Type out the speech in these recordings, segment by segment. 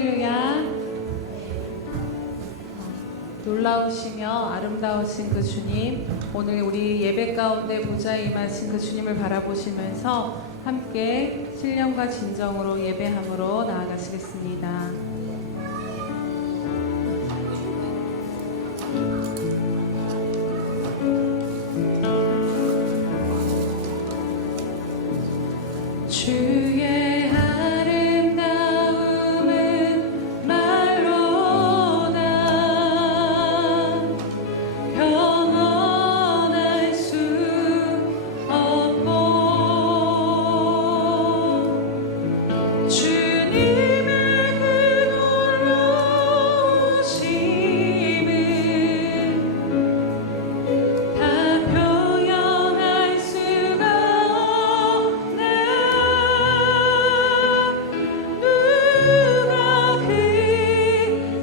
할렐루야. 놀라우시며 아름다우신 그 주님, 오늘 우리 예배 가운데 보좌에 임하신 그 주님을 바라보시면서 함께 신령과 진정으로 예배함으로 나아가시겠습니다. 주의 아름다움은 말로다 표현할 수 없고 주님의 그 놀라우심은 다 표현할 수가 없네. 누가 그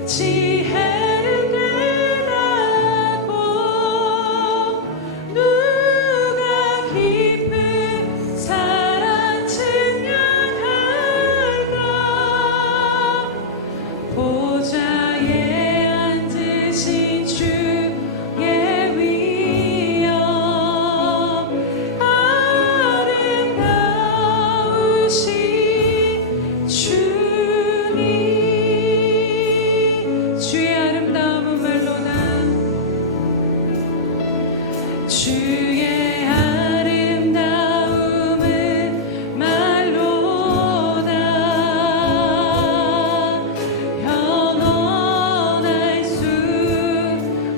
지혜를 깨닫고 누가 깊은 사랑 증명할까. 보좌에 앉으신 주의 위엄 아름다우신 주님. 주의 아름다움은 말로다. 주의 아름다움은 말로다 현원할 수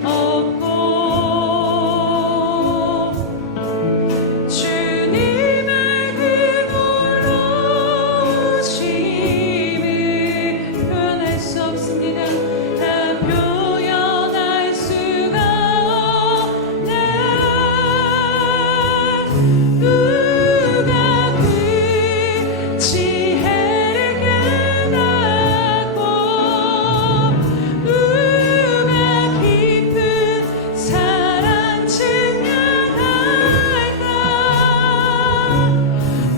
없고 주님의 그 놀라우심을 표현할 수 없습니다. 다 표현할 수가 없네. 누가 그 지혜를 깨닫고 누가 깊은 사랑 증명할까.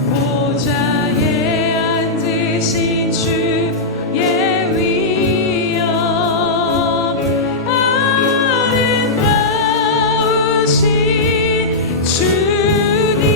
보좌에 앉으신 주의 위엄 아름다우신 주님.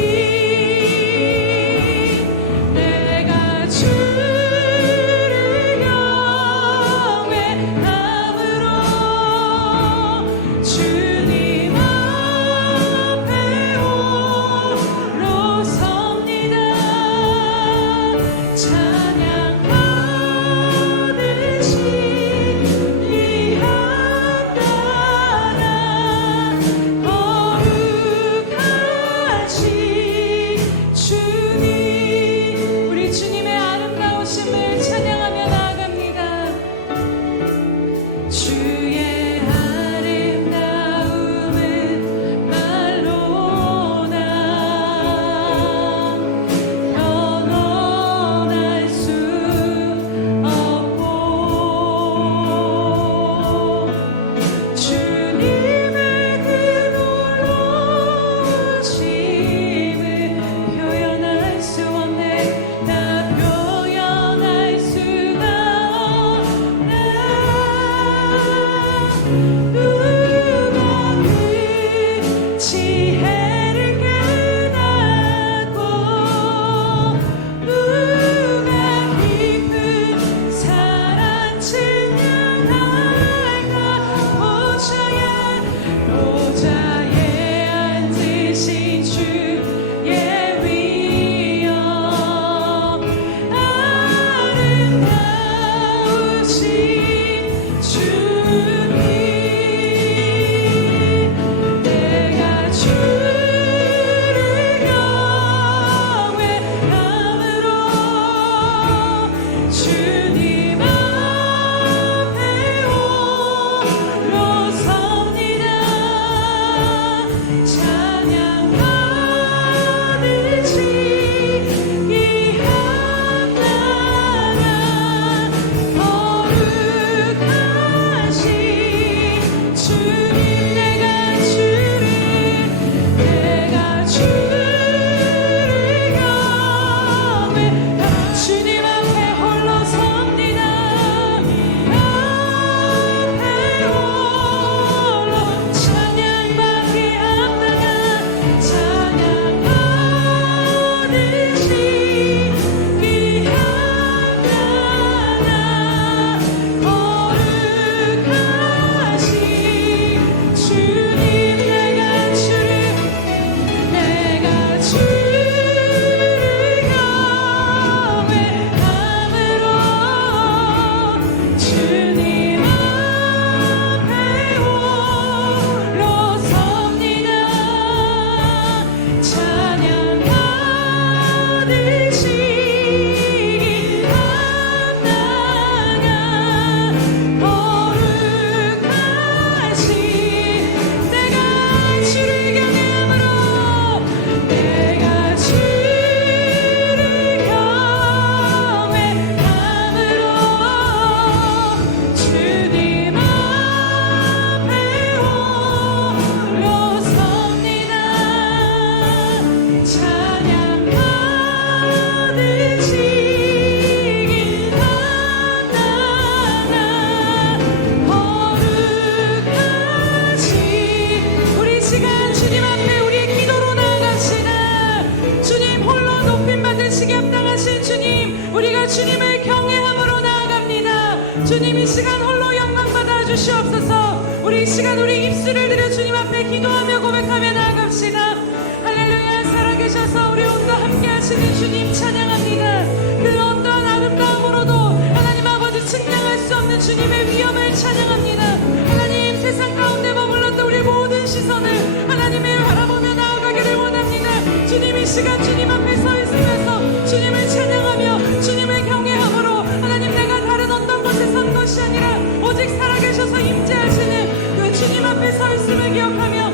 이 시간 홀로 영광 받아 주시옵소서. 우리 이 시간 우리 입술을 들여 주님 앞에 기도하며 고백하며 나아갑시다. 할렐루야. 살아계셔서 우리 온과 함께 하시는 주님 찬양합니다. 그 어떠한 아름다움으로도 하나님 아버지 측량할 수 없는 주님의 위엄을 찬양합니다. 하나님 세상 가운데 머물렀던 우리 모든 시선을 하나님의 바라보며 나아가기를 원합니다. 주님 이 시간 주님 앞에 서 있으면서 주님을 찬양하며 주님을 경외함으로 하나님 내가 다른 어떤 곳에 선 것이 아니라 오직 살아계셔서 임재하시는 그 주님 앞에 서 있음을 기억하며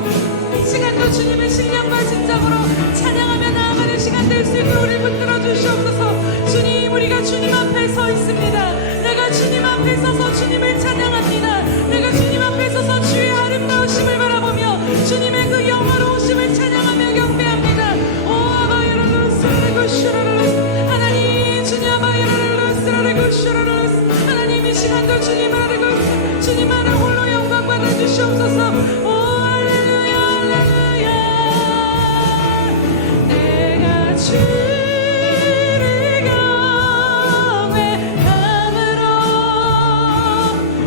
이 시간도 주님의 신령과 진정으로 찬양하며 나아가는 시간 될 수 있도록 우리 붙들어 주시옵소서. 주님 우리가 주님 앞에 서 있습니다. 내가 주님 앞에 서서 주님을 찬양합니다. 내가 주님 앞에 서서 주의 아름다우심을 바라보며 주님의 그 영화로우심을 찬양하며 경배합니다. 오 아바이로루스 하나님 주님 아바이로루스 하나님 이 시간도 주님 아르고 주님 아래 홀로 영광 받아주시옵소서. 오 할렐루야 할렐루야. 내가 주를 경외함으로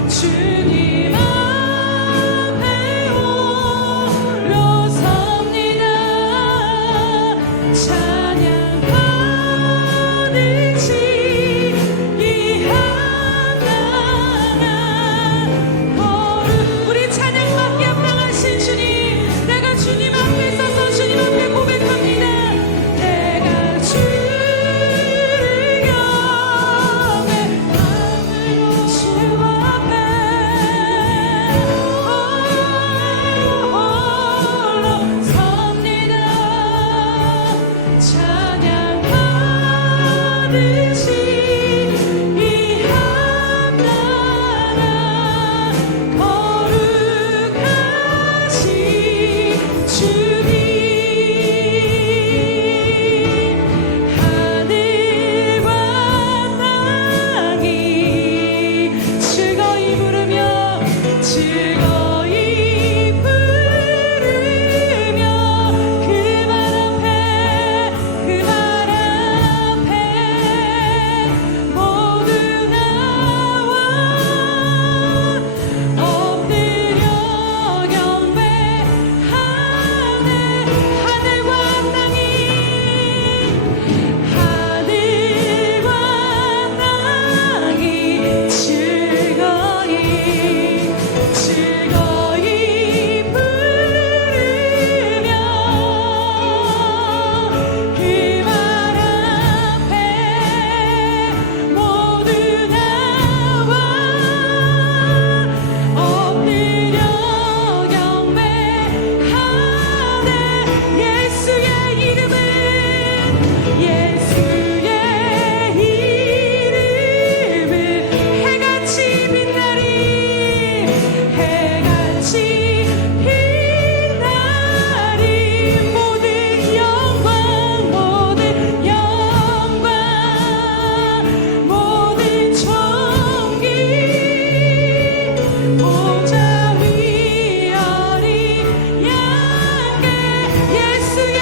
주님 앞에 홀로 섭니다. 찬양 받으시 이 합당한 거룩. 우리 찬양받기 합당하신 주님, 내가 주님 앞에 서서 주님 앞에 고백합니다. 내가 주를 경외함으로 주 앞에 홀로 섭니다. 찬양 받으시 이 합당한 거룩하신 주님. 하늘과 땅이 즐거이 부르며 즐거이 부르며 그 말 앞에 모두 나와 엎드려 경배하네. 하늘과 땅이 즐거이 부르며 그 말 앞에 모두 나와 엎드려 경배하네. 예수의 이름은 해같이 빛나리. 해같이 빛나리. 모든 영광 모든 존귀 보좌 위 어린 양께 예수의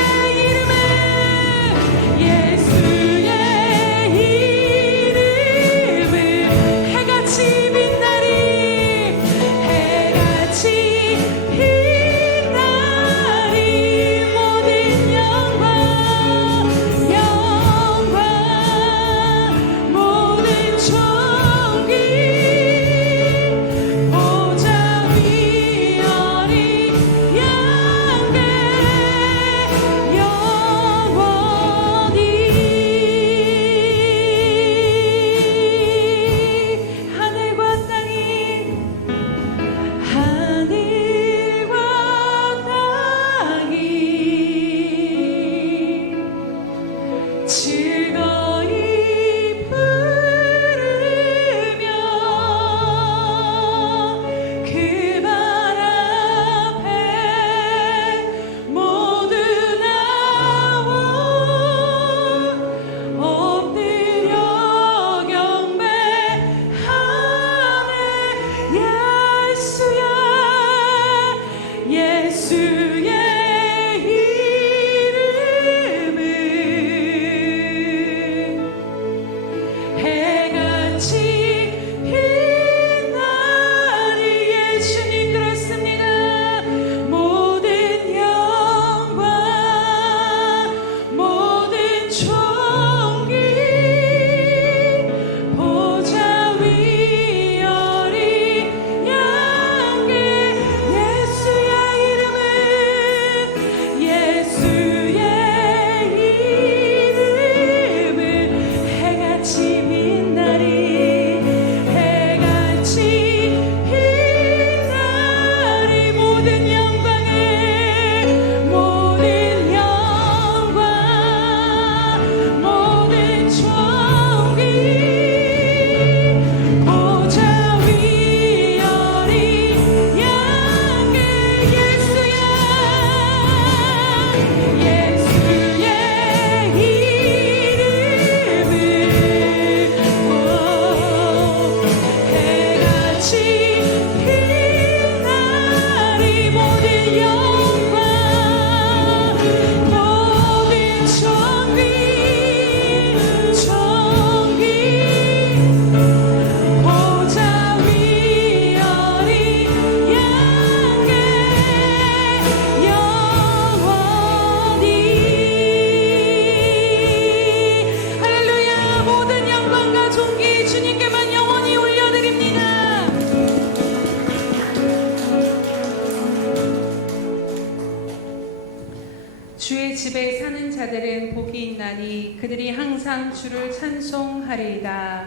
사는 자들은 복이 있나니 그들이 항상 주를 찬송하리이다.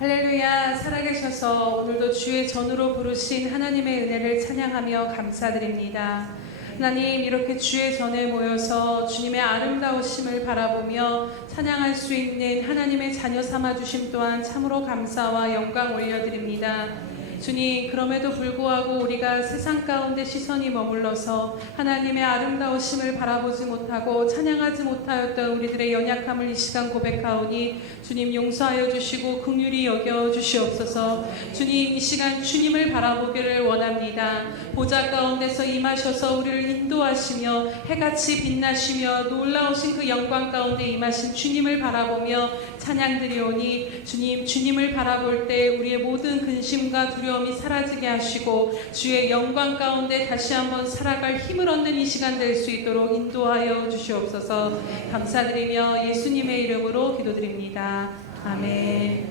할렐루야. 살아계셔서 오늘도 주의 전으로 부르신 하나님의 은혜를 찬양하며 감사드립니다. 하나님, 이렇게 주의 전에 모여서 주님의 아름다우심을 바라보며 찬양할 수 있는 하나님의 자녀 삼아주심 또한 참으로 감사와 영광 올려드립니다. 주님, 그럼에도 불구하고 우리가 세상 가운데 시선이 머물러서 하나님의 아름다우심을 바라보지 못하고 찬양하지 못하였던 우리들의 연약함을 이 시간 고백하오니 주님 용서하여 주시고 긍휼히 여겨 주시옵소서. 주님, 이 시간 주님을 바라보기를 원합니다. 보좌 가운데서 임하셔서 우리를 인도하시며 해같이 빛나시며 놀라우신 그 영광 가운데 임하신 주님을 바라보며 찬양드리오니 주님, 주님을 바라볼 때 우리의 모든 근심과 두려움이 사라지게 하시고 주의 영광 가운데 다시 한번 살아갈 힘을 얻는 이 시간 될 수 있도록 인도하여 주시옵소서. 감사드리며 예수님의 이름으로 기도드립니다. 아멘.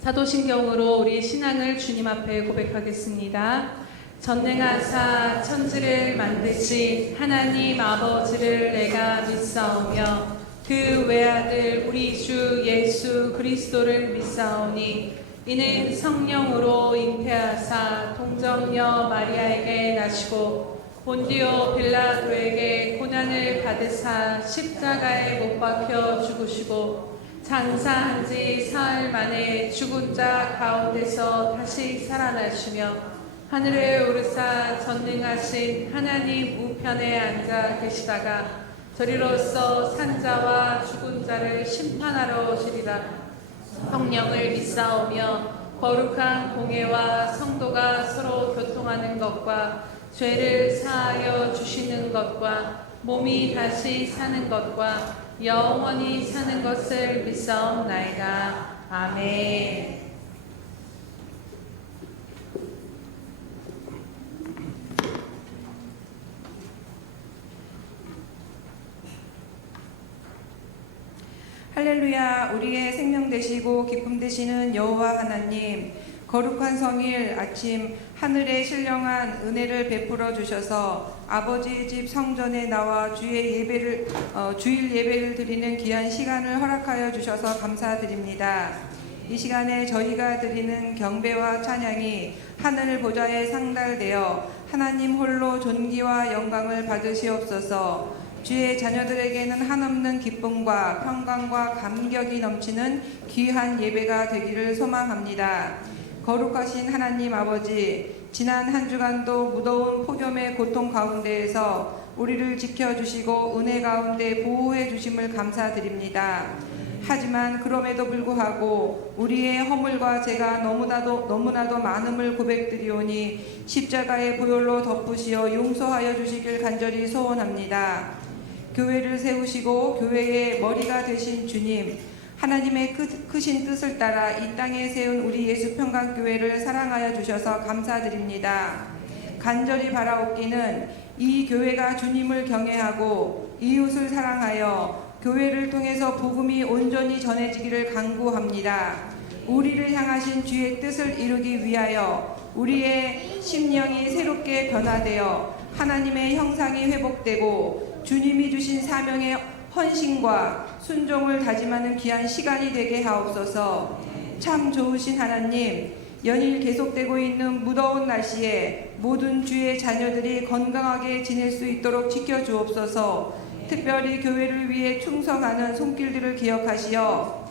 사도신경으로 우리 신앙을 주님 앞에 고백하겠습니다. 전능하사 천지를 만드신 하나님 아버지를 내가 믿사오며 그 외아들 우리 주 예수 그리스도를 믿사오니 이는 성령으로 잉태하사 동정녀 마리아에게 나시고 본디오 빌라도에게 고난을 받으사 십자가에 못 박혀 죽으시고 장사한 지 사흘 만에 죽은 자 가운데서 다시 살아나시며 하늘에 오르사 전능하신 하나님 우편에 앉아 계시다가 저리로서 산자와 죽은 자를 심판하러 오시리라. 성령을 믿사오며 거룩한 공예와 성도가 서로 교통하는 것과 죄를 사하여 주시는 것과 몸이 다시 사는 것과 영원히 사는 것을 믿사옵나이다. 아멘. 할렐루야. 우리의 생명 되시고 기쁨 되시는 여호와 하나님, 거룩한 성일 아침 하늘에 신령한 은혜를 베풀어 주셔서 아버지의 집 성전에 나와 주일 예배를 드리는 귀한 시간을 허락하여 주셔서 감사드립니다. 이 시간에 저희가 드리는 경배와 찬양이 하늘 보좌에 상달되어 하나님 홀로 존귀와 영광을 받으시옵소서. 주의 자녀들에게는 한없는 기쁨과 평강과 감격이 넘치는 귀한 예배가 되기를 소망합니다. 거룩하신 하나님 아버지, 지난 한 주간도 무더운 폭염의 고통 가운데에서 우리를 지켜주시고 은혜 가운데 보호해 주심을 감사드립니다. 하지만 그럼에도 불구하고 우리의 허물과 죄가 너무나도 많음을 고백드리오니 십자가의 보혈로 덮으시어 용서하여 주시길 간절히 소원합니다. 교회를 세우시고 교회의 머리가 되신 주님, 하나님의 크신 뜻을 따라 이 땅에 세운 우리 예수평강교회를 사랑하여 주셔서 감사드립니다. 간절히 바라옵기는 이 교회가 주님을 경외하고 이웃을 사랑하여 교회를 통해서 복음이 온전히 전해지기를 간구합니다. 우리를 향하신 주의 뜻을 이루기 위하여 우리의 심령이 새롭게 변화되어 하나님의 형상이 회복되고 주님이 주신 사명의 헌신과 순종을 다짐하는 귀한 시간이 되게 하옵소서. 참 좋으신 하나님, 연일 계속되고 있는 무더운 날씨에 모든 주의 자녀들이 건강하게 지낼 수 있도록 지켜주옵소서. 특별히 교회를 위해 충성하는 손길들을 기억하시어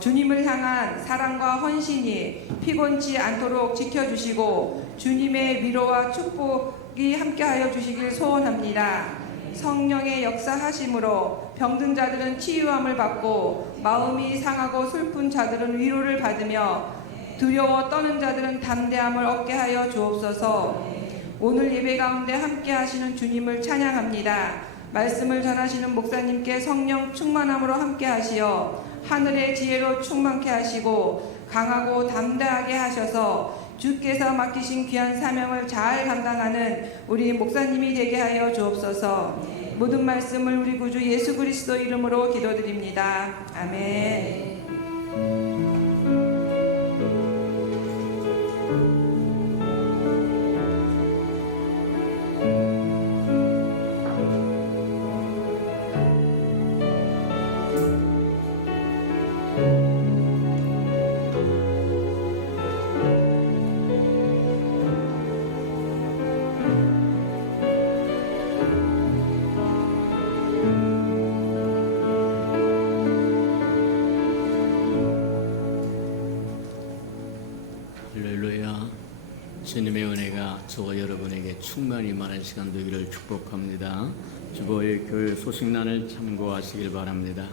주님을 향한 사랑과 헌신이 피곤치 않도록 지켜주시고 주님의 위로와 축복이 함께하여 주시길 소원합니다. 성령의 역사하심으로 병든 자들은 치유함을 받고 마음이 상하고 슬픈 자들은 위로를 받으며 두려워 떠는 자들은 담대함을 얻게 하여 주옵소서. 오늘 예배 가운데 함께 하시는 주님을 찬양합니다. 말씀을 전하시는 목사님께 성령 충만함으로 함께 하시어 하늘의 지혜로 충만케 하시고 강하고 담대하게 하셔서 주께서 맡기신 귀한 사명을 잘 감당하는 우리 목사님이 되게 하여 주옵소서. 모든 말씀을 우리 구주 예수 그리스도 이름으로 기도드립니다. 아멘. 주님의 은혜가 저와 여러분에게 충만히 많은 시간 되기를 축복합니다. 주보의 교회 소식란을 참고하시길 바랍니다.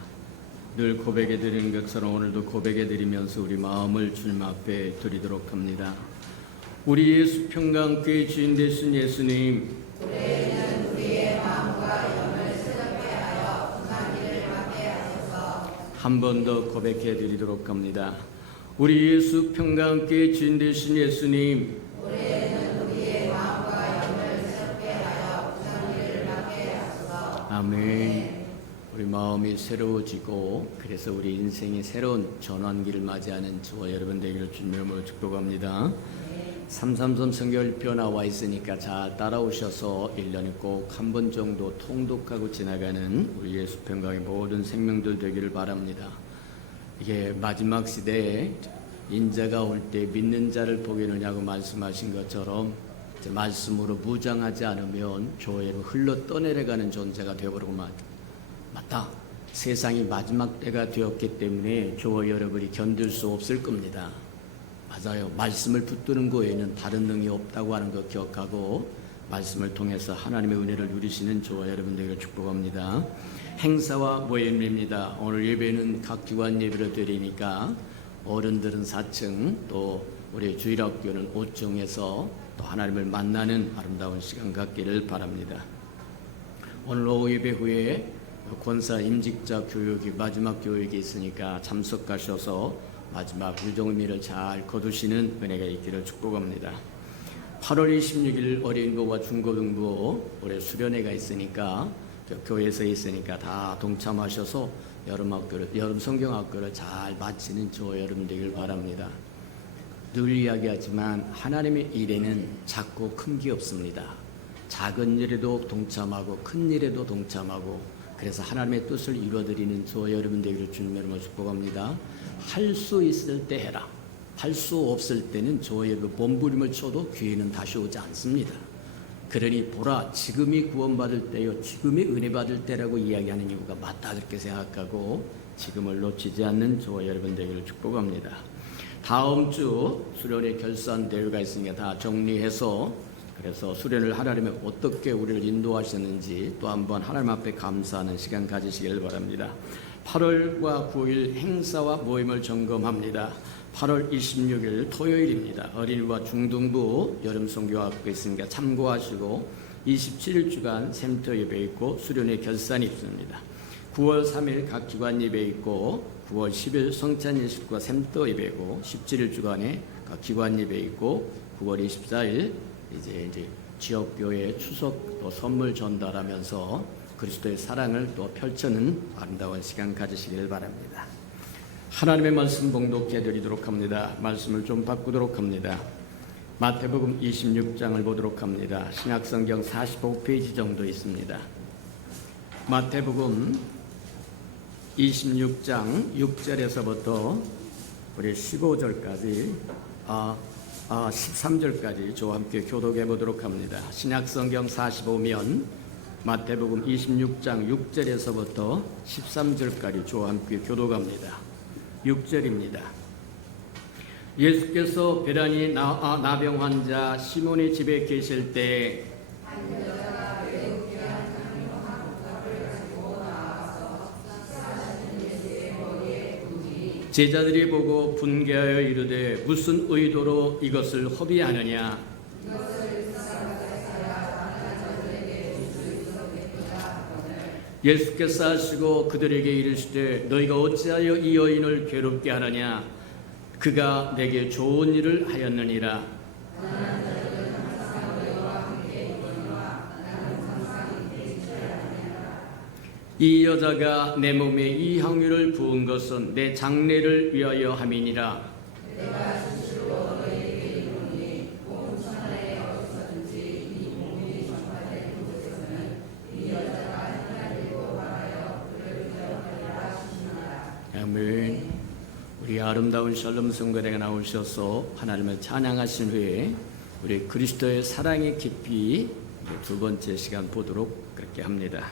늘 고백해 드리는 것처럼 오늘도 고백해 드리면서 우리 마음을 주님 앞에 드리도록 합니다. 우리 예수 평강교회 주인 되신 예수님, 우리는 우리의 마음과 영을 새롭게 하여 분한 일을 맡게 하소서. 한 번 더 고백해 드리도록 합니다. 우리 예수 평강교회 주인 되신 예수님, 우리는 우리의 마음과 영을 새롭게 하여 분한 일을 맡게 하소서. 아멘. 우리 마음이 새로워지고 그래서 우리 인생이 새로운 전환기를 맞이하는 저와 여러분 되기를 주님으로 축복합니다. 333 성결표 나와 있으니까 잘 따라오셔서 1년에 꼭 한 번 정도 통독하고 지나가는 우리 예수 평강의 모든 생명들 되기를 바랍니다. 이게 마지막 시대에 인자가 올 때 믿는 자를 보겠느냐고 말씀하신 것처럼 이제 말씀으로 무장하지 않으면 교회로 흘러 떠내려가는 존재가 되어버리고 맞다. 세상이 마지막 때가 되었기 때문에 저와 여러분이 견딜 수 없을 겁니다. 맞아요. 말씀을 붙드는 거에는 다른 능이 없다고 하는 거 기억하고 말씀을 통해서 하나님의 은혜를 누리시는 저와 여러분들에게 축복합니다. 행사와 모임입니다. 오늘 예배는 각 기관 예배로 드리니까 어른들은 4층 또 우리 주일학교는 5층에서 또 하나님을 만나는 아름다운 시간 갖기를 바랍니다. 오늘 오후 예배 후에 권사 임직자 교육이 마지막 교육이 있으니까 참석하셔서 마지막 유종의미를 잘 거두시는 은혜가 있기를 축복합니다. 8월 26일 어린이부와 중고등부 올해 수련회가 있으니까 교회에서 있으니까 다 동참하셔서 여름 성경학교를 잘 마치는 저와 여러분 되길 바랍니다. 늘 이야기하지만 하나님의 일에는 작고 큰 게 없습니다. 작은 일에도 동참하고 큰 일에도 동참하고 그래서 하나님의 뜻을 이루어드리는 저와 여러분 되기를 주님으로 축복합니다. 할 수 있을 때 해라. 할 수 없을 때는 저와 여러분 몸부림을 쳐도 기회는 다시 오지 않습니다. 그러니 보라 지금이 구원받을 때요 지금이 은혜 받을 때라고 이야기하는 이유가 맞다 그렇게 생각하고 지금을 놓치지 않는 저와 여러분 되기를 축복합니다. 다음 주 수련회 결산 대회가 있으니까 다 정리해서 그래서 수련을 하나님이 어떻게 우리를 인도하셨는지 또 한번 하나님 앞에 감사하는 시간 가지시길 바랍니다. 8월과 9일 행사와 모임을 점검합니다. 8월 26일 토요일입니다. 어린이와 중등부 여름 성교학교 있으니까 참고하시고 27일 주간 샘터 예배 있고 수련회 결산이 있습니다. 9월 3일 각 기관 예배 있고 9월 10일 성찬 예식과 샘터 예배고 17일 주간에 각 기관 예배 있고 9월 24일 이제 지역교회 추석 또 선물 전달하면서 그리스도의 사랑을 또 펼쳐는 아름다운 시간 가지시길 바랍니다. 하나님의 말씀 봉독해 드리도록 합니다. 말씀을 좀 바꾸도록 합니다. 마태복음 26장을 보도록 합니다. 신약성경 45페이지 정도 있습니다. 마태복음 26장 6절에서부터 우리 15절까지 13절까지 저와 함께 교독해 보도록 합니다. 신약성경 45면 마태복음 26장 6절에서부터 13절까지 저와 함께 교독합니다. 6절입니다. 예수께서 베라니 나병 환자 시몬의 집에 계실 때 제자들이 보고 분개하여 이르되 무슨 의도로 이것을 허비하느냐. 예수께서 하시고 그들에게 이르시되 너희가 어찌하여 이 여인을 괴롭게 하느냐. 그가 내게 좋은 일을 하였느니라. 이 여자가 내 몸에 이 향유를 부은 것은 내 장례를 위하여 함이니라. 아멘. 우리 아름다운 샬롬 성전에 나오셔서 하나님을 찬양하신 후에 우리 그리스도의 사랑의 깊이 두 번째 시간 보도록 그렇게 합니다.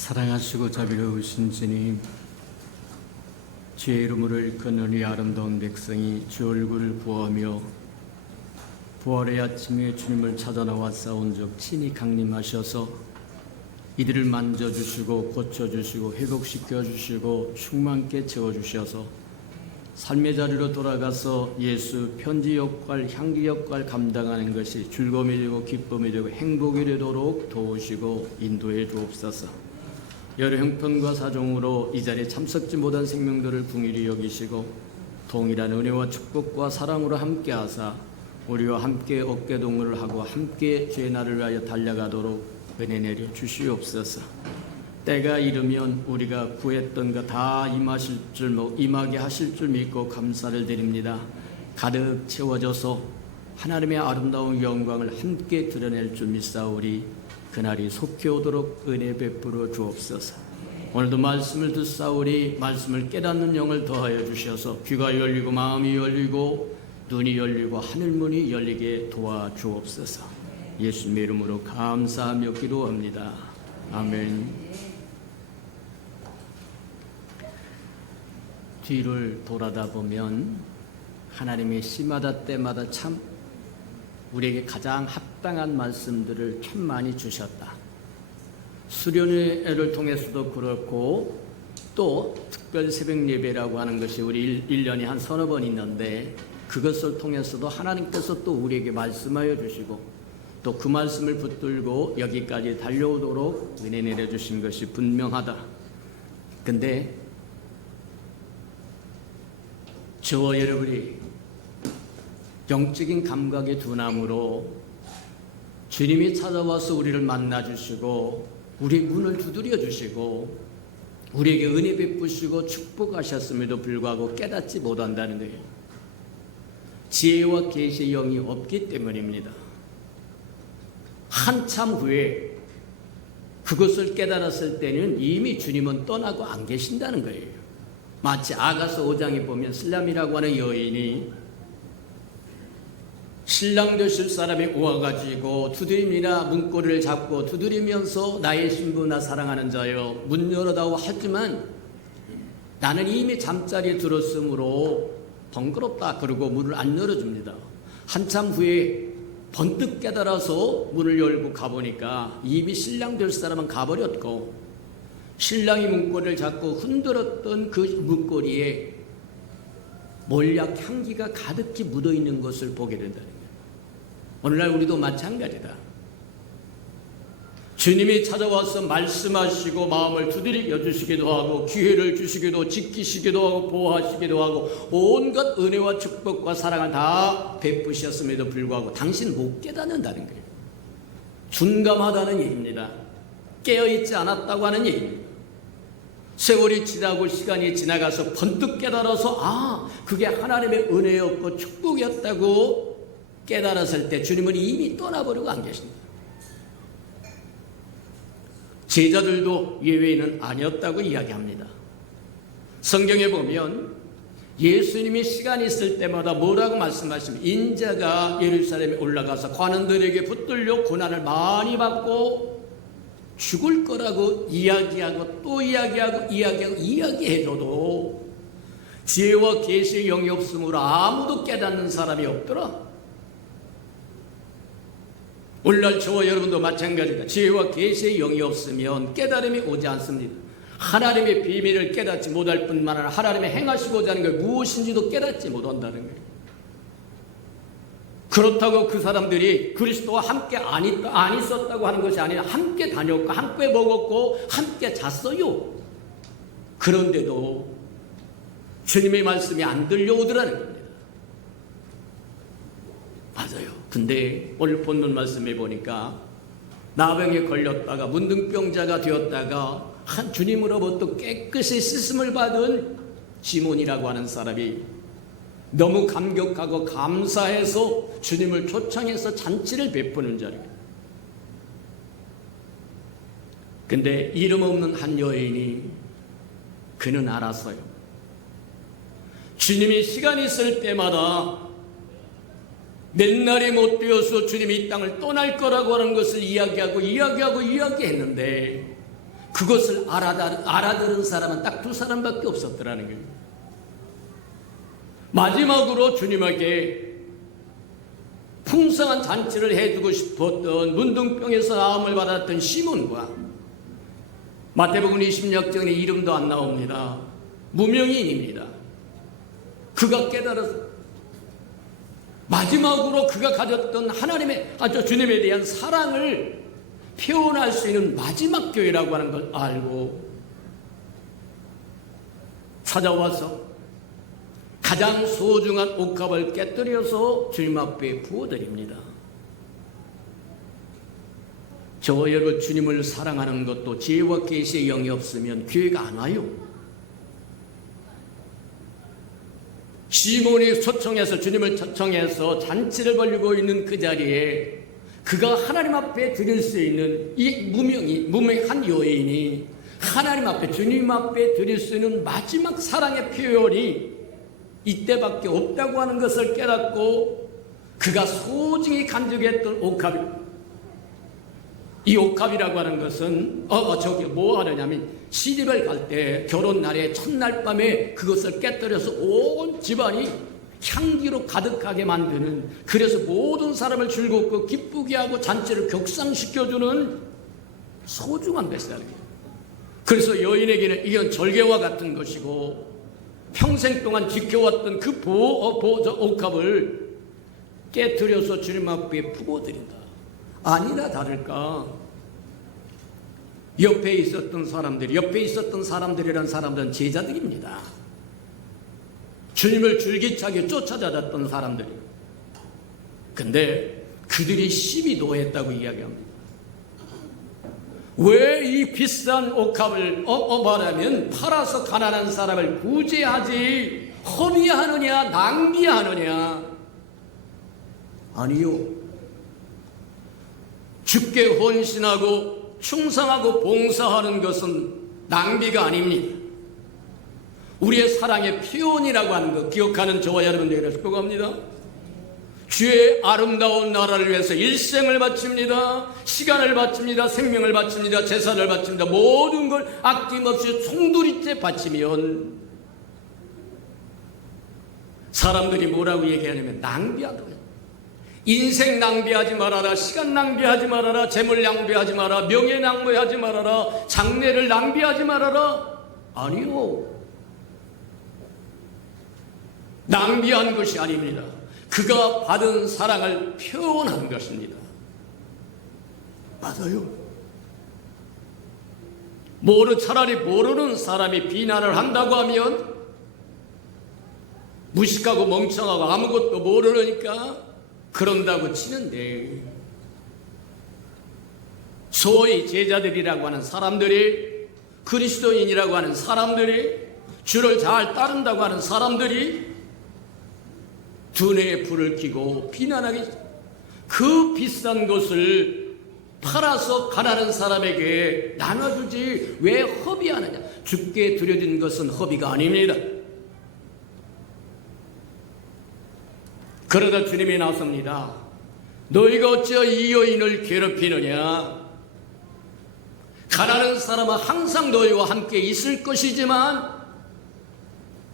사랑하시고 자비로우신 주님, 주의 이름으로 일컫는 우리 아름다운 백성이 주 얼굴을 구하며 부활의 아침에 주님을 찾아 나와 싸운 적 친히 강림하셔서 이들을 만져주시고 고쳐주시고 회복시켜주시고 충만케 채워주셔서 삶의 자리로 돌아가서 예수 편지 역할, 향기 역할 감당하는 것이 즐거움이 되고 기쁨이 되고 행복이 되도록 도우시고 인도해 주옵소서. 여러 형편과 사정으로 이 자리에 참석지 못한 생명들을 궁일이 여기시고 동일한 은혜와 축복과 사랑으로 함께하사 우리와 함께 어깨동무를 하고 함께 주의 날을 위하여 달려가도록 은혜 내려 주시옵소서. 때가 이르면 우리가 구했던 것 다 임하게 하실 줄 믿고 감사를 드립니다. 가득 채워져서 하나님의 아름다운 영광을 함께 드러낼 줄 믿사오리. 그날이 속히 오도록 은혜 베풀어 주옵소서. 오늘도 말씀을 듣사오리. 말씀을 깨닫는 영을 더하여 주셔서 귀가 열리고 마음이 열리고 눈이 열리고 하늘문이 열리게 도와주옵소서. 예수님의 이름으로 감사하며 기도합니다. 아멘. 뒤를 돌아다 보면 하나님이 시마다 때마다 참 우리에게 가장 합당한 말씀들을 참 많이 주셨다. 수련회를 통해서도 그렇고 또 특별 새벽 예배라고 하는 것이 우리 1년에 한 서너 번 있는데 그것을 통해서도 하나님께서 또 우리에게 말씀하여 주시고 또 그 말씀을 붙들고 여기까지 달려오도록 은혜 내려주신 것이 분명하다. 근데 저와 여러분이 영적인 감각의 둔함으로 주님이 찾아와서 우리를 만나주시고 우리 문을 두드려 주시고 우리에게 은혜 베푸시고 축복하셨음에도 불구하고 깨닫지 못한다는 거예요. 지혜와 계시의 영이 없기 때문입니다. 한참 후에 그것을 깨달았을 때는 이미 주님은 떠나고 안 계신다는 거예요. 마치 아가서 5장에 보면 슬람이라고 하는 여인이 신랑 되실 사람이 오와가지고 두드립니다. 문고리를 잡고 두드리면서 나의 신부 나 사랑하는 자여 문 열어다오 하지만 나는 이미 잠자리에 들었으므로 번거롭다 그러고 문을 안 열어줍니다. 한참 후에 번뜩 깨달아서 문을 열고 가보니까 이미 신랑 될 사람은 가버렸고 신랑이 문고리를 잡고 흔들었던 그 문고리에 몰약 향기가 가득히 묻어있는 것을 보게 된다는 거예요. 오늘날 우리도 마찬가지다. 주님이 찾아와서 말씀하시고 마음을 두드려 주시기도 하고 기회를 주시기도 지키시기도 하고 보호하시기도 하고 온갖 은혜와 축복과 사랑을 다 베푸셨음에도 불구하고 당신 못 깨닫는다는 거예요. 둔감하다는 얘기입니다. 깨어있지 않았다고 하는 얘기입니다. 세월이 지나고 시간이 지나가서 번뜩 깨달아서 그게 하나님의 은혜였고 축복이었다고 깨달았을 때 주님은 이미 떠나버리고 안 계십니다. 제자들도 예외는 아니었다고 이야기합니다. 성경에 보면 예수님이 시간이 있을 때마다 뭐라고 말씀하시면 인자가 예루살렘에 올라가서 관원들에게 붙들려 고난을 많이 받고 죽을 거라고 이야기하고 또 이야기하고 이야기해줘도 지혜와 계시의 영이 없으므로 아무도 깨닫는 사람이 없더라. 오늘날 저와 여러분도 마찬가지다. 지혜와 계시의 영이 없으면 깨달음이 오지 않습니다. 하나님의 비밀을 깨닫지 못할 뿐만 아니라 하나님의 행하시고자 하는 게 무엇인지도 깨닫지 못한다는 거예요. 그렇다고 그 사람들이 그리스도와 함께 안 있었다고 하는 것이 아니라 함께 다녔고 함께 먹었고 함께 잤어요. 그런데도 주님의 말씀이 안 들려오더라는 겁니다. 맞아요. 근데 오늘 본문 말씀에 보니까 나병에 걸렸다가 문둥병자가 되었다가 한 주님으로부터 깨끗이 씻음을 받은 시몬이라고 하는 사람이 너무 감격하고 감사해서 주님을 초청해서 잔치를 베푸는 자리예요. 근데 이름 없는 한 여인이 그는 알았어요. 주님이 시간이 있을 때마다 맨날이 못 되어서 주님이 이 땅을 떠날 거라고 하는 것을 이야기했는데 그것을 알아들은 사람은 딱 두 사람밖에 없었더라는 거예요. 마지막으로 주님에게 풍성한 잔치를 해주고 싶었던 문둥병에서 나음을 받았던 시몬과 마태복음 26장에 이름도 안 나옵니다. 무명인입니다. 그가 깨달아서 마지막으로 그가 가졌던 하나님의 주님에 대한 사랑을 표현할 수 있는 마지막 교회라고 하는 걸 알고 찾아와서 가장 소중한 옥합을 깨뜨려서 주님 앞에 부어드립니다. 저와 여러분, 주님을 사랑하는 것도 지혜와 계시의 영이 없으면 교회가 안 와요. 시몬이 초청해서 주님을 초청해서 잔치를 벌이고 있는 그 자리에 그가 하나님 앞에 드릴 수 있는 이 무명한 여인이 하나님 앞에, 주님 앞에 드릴 수 있는 마지막 사랑의 표현이 이때밖에 없다고 하는 것을 깨닫고 그가 소중히 간직했던 옥합, 이 옥합이라고 하는 것은 저기 뭐 하느냐면 시집을 갈 때 결혼 날에 첫날 밤에 그것을 깨뜨려서 온 집안이 향기로 가득하게 만드는, 그래서 모든 사람을 즐겁고 기쁘게 하고 잔치를 격상시켜주는 소중한 뱃살이에요. 그래서 여인에게는 이건 절개와 같은 것이고 평생 동안 지켜왔던 그 옥합을 깨뜨려서 주님 앞에 부어드린다. 아니나 다를까 옆에 있었던 사람들이란 사람들은 제자들입니다. 주님을 줄기차게 쫓아다녔던 사람들이에요. 근데 그들이 시비 노했다고 이야기합니다. 왜 이 비싼 옥합을 말하면 팔아서 가난한 사람을 구제하지 허비하느냐, 낭비하느냐? 아니요. 주께 헌신하고 충성하고 봉사하는 것은 낭비가 아닙니다. 우리의 사랑의 표현이라고 하는 것 기억하는 저와 여러분들에게 축복합니다. 주의 아름다운 나라를 위해서 일생을 바칩니다. 시간을 바칩니다. 생명을 바칩니다. 재산을 바칩니다. 모든 걸 아낌없이 송두리째 바치면 사람들이 뭐라고 얘기하냐면 낭비하다고요. 인생 낭비하지 말아라. 시간 낭비하지 말아라. 재물 낭비하지 말아라. 명예 낭비하지 말아라. 장래를 낭비하지 말아라. 아니요. 낭비한 것이 아닙니다. 그가 받은 사랑을 표현한 것입니다. 맞아요. 차라리 모르는 사람이 비난을 한다고 하면 무식하고 멍청하고 아무것도 모르니까 그런다고 치는데, 소위 제자들이라고 하는 사람들이, 그리스도인이라고 하는 사람들이, 주를 잘 따른다고 하는 사람들이 두뇌에 불을 켜고 비난하기, 그 비싼 것을 팔아서 가난한 사람에게 나눠주지 왜 허비하느냐? 주께 드려진 것은 허비가 아닙니다. 그러다 주님이 나섭니다. 너희가 어찌 이 여인을 괴롭히느냐? 가난한 사람은 항상 너희와 함께 있을 것이지만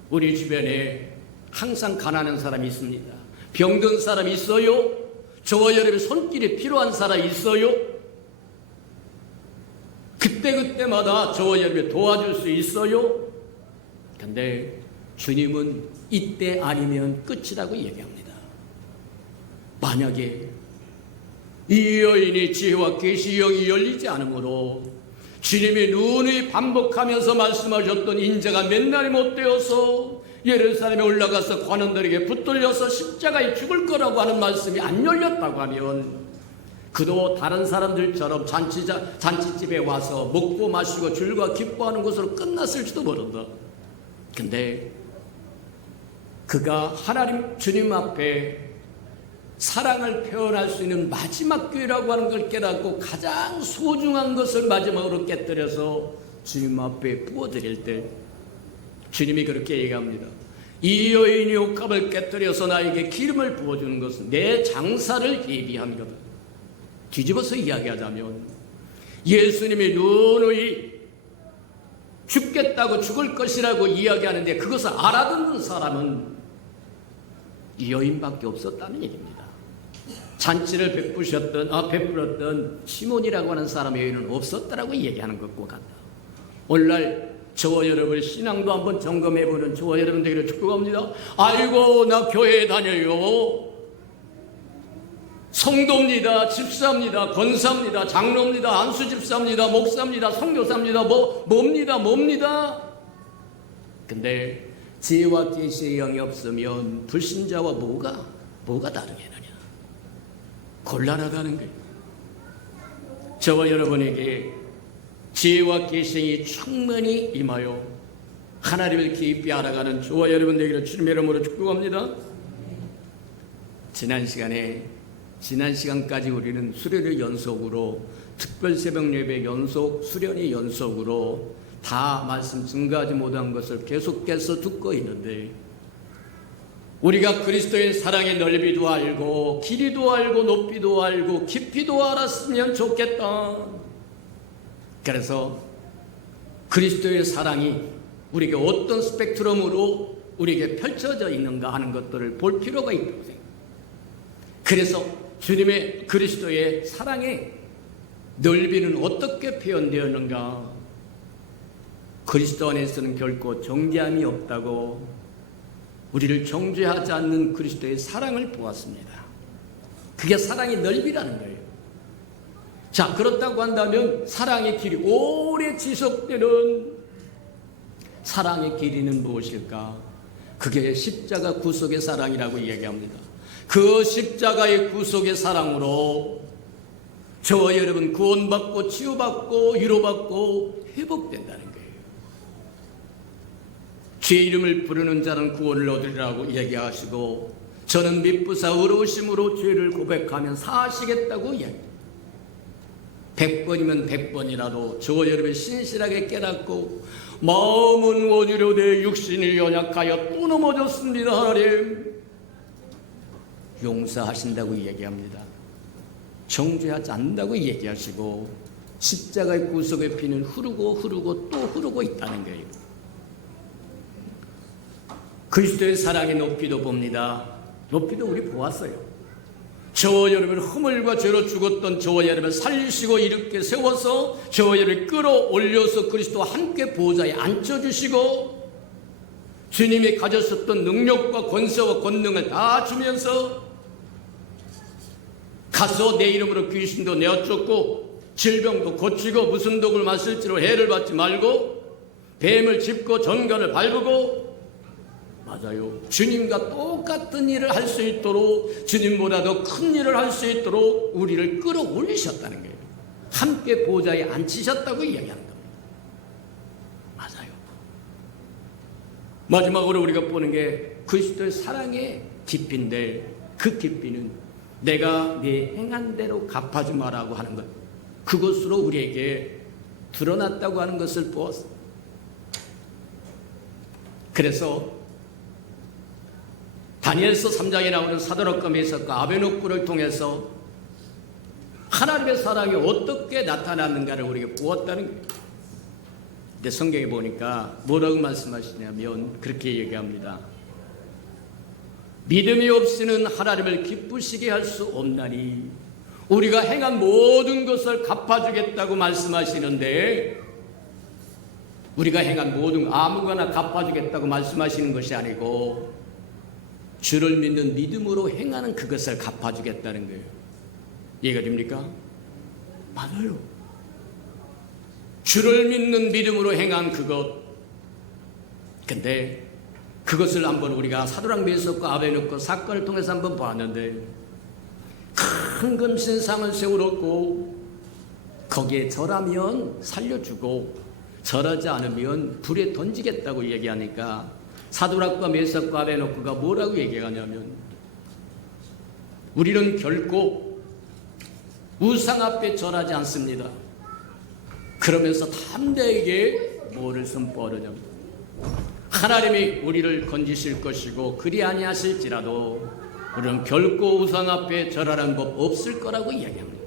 우리 주변에 항상 가난한 사람이 있습니다. 병든 사람이 있어요. 저와 여러분의 손길이 필요한 사람이 있어요. 그때마다 저와 여러분이 도와줄 수 있어요. 근데 주님은 이때 아니면 끝이라고 얘기합니다. 만약에 이 여인이 지혜와 계시의 영이 열리지 않으므로 주님이 누누이 반복하면서 말씀하셨던 인자가 맨날이 못 되어서 예루살렘에 올라가서 관원들에게 붙들려서 십자가에 죽을 거라고 하는 말씀이 안 열렸다고 하면 그도 다른 사람들처럼 잔치집에 와서 먹고 마시고 줄과 기뻐하는 것으로 끝났을지도 모른다. 근데 그가 하나님 주님 앞에 사랑을 표현할 수 있는 마지막 교회라고 하는 걸 깨닫고 가장 소중한 것을 마지막으로 깨뜨려서 주님 앞에 부어드릴 때 주님이 그렇게 얘기합니다. 이 여인이 옥합을 깨뜨려서 나에게 기름을 부어주는 것은 내 장사를 예비한 거다. 뒤집어서 이야기하자면 예수님이 누누이 죽겠다고 죽을 것이라고 이야기하는데 그것을 알아듣는 사람은 이 여인밖에 없었다는 얘기입니다. 잔치를 베풀었던 시몬이라고 하는 사람의 여인은 없었다라고 얘기하는 것과 같다. 오늘날 저와 여러분의 신앙도 한번 점검해보는 저와 여러분 되기를 축복합니다. 아이고 나 교회에 다녀요. 성도입니다. 집사입니다. 권사입니다. 장로입니다. 안수집사입니다. 목사입니다. 선교사입니다. 뭡니다. 근데 지혜와 계시의 영이 없으면 불신자와 뭐가 다르겠느냐. 곤란하다는 거예요. 저와 여러분에게 지혜와 계시의 충만히 임하여 하나님을 깊이 알아가는 저와 여러분 되기를 주님의 이름으로 축복합니다. 지난 시간까지 우리는 수련의 연속으로 특별 새벽 예배 연속 수련의 연속으로 다 말씀 증가하지 못한 것을 계속해서 듣고 있는데 우리가 그리스도의 사랑의 넓이도 알고 길이도 알고 높이도 알고 깊이도 알았으면 좋겠다. 그래서 그리스도의 사랑이 우리에게 어떤 스펙트럼으로 우리에게 펼쳐져 있는가 하는 것들을 볼 필요가 있다고 생각합니다. 그래서 주님의 그리스도의 사랑의 넓이는 어떻게 표현되었는가? 그리스도 안에서는 결코 정죄함이 없다고 우리를 정죄하지 않는 그리스도의 사랑을 보았습니다. 그게 사랑의 넓이라는 거예요. 자, 그렇다고 한다면 사랑의 길이 오래 지속되는 사랑의 길이는 무엇일까? 그게 십자가 구속의 사랑이라고 얘기합니다. 그 십자가의 구속의 사랑으로 저와 여러분 구원받고 치유받고 위로받고 회복된다는 거예요. 주의 이름을 부르는 자는 구원을 얻으리라고 얘기하시고 저는 미쁘사 의로우심으로 죄를 고백하면 사하시겠다고 이야기합니다. 100번이면 100번이라도 저와 여러분이 신실하게 깨닫고 마음은 원유로되 육신이 연약하여 또 넘어졌습니다. 하나님 용서하신다고 얘기합니다. 정죄하지 않는다고 얘기하시고 십자가의 구속의 피는 흐르고 또 흐르고 있다는 거예요. 그리스도의 사랑의 높이도 봅니다. 높이도 우리 보았어요. 저와 여러분 허물과 죄로 죽었던 저와 여러분 살리시고 이렇게 세워서 저와 여러분 끌어올려서 그리스도와 함께 보좌에 앉혀주시고 주님이 가졌었던 능력과 권세와 권능을 다 주면서 가서 내 이름으로 귀신도 내어쫓고 질병도 고치고 무슨 독을 마실지로 해를 받지 말고 뱀을 짚고 전갈을 밟고 맞아요. 주님과 똑같은 일을 할 수 있도록 주님보다 더 큰 일을 할 수 있도록 우리를 끌어올리셨다는 거예요. 함께 보좌에 앉히셨다고 이야기하는 겁니다. 맞아요. 마지막으로 우리가 보는 게 그리스도의 사랑의 깊이인데 그 깊이는 내가 네 행한 대로 갚아주마라고 하는 것, 그것으로 우리에게 드러났다고 하는 것을 보았습니다. 그래서 다니엘서 3장에 나오는 사도락과 메삭과 아베노코를 통해서 하나님의 사랑이 어떻게 나타났는가를 우리에게 보았다는 거예요. 근데 성경에 보니까 뭐라고 말씀하시냐면 그렇게 얘기합니다. 믿음이 없이는 하나님을 기쁘시게 할 수 없나니 우리가 행한 모든 것을 갚아주겠다고 말씀하시는데 우리가 행한 모든 아무거나 갚아주겠다고 말씀하시는 것이 아니고 주를 믿는 믿음으로 행하는 그것을 갚아주겠다는 거예요. 이해가 됩니까? 맞아요. 주를 믿는 믿음으로 행한 그것. 근데 그것을 한번 우리가 사도락 메석과 아베노코 사건을 통해서 한번 봤는데 큰 금신상을 세워놓고 거기에 절하면 살려주고 절하지 않으면 불에 던지겠다고 얘기하니까 사도락과 메석과 아베노코가 뭐라고 얘기하냐면 우리는 결코 우상 앞에 절하지 않습니다. 그러면서 담대하게 뭐를 선포하느냐면 하나님이 우리를 건지실 것이고 그리 아니하실지라도 우리는 결코 우상 앞에 절하라는 법 없을 거라고 이야기합니다.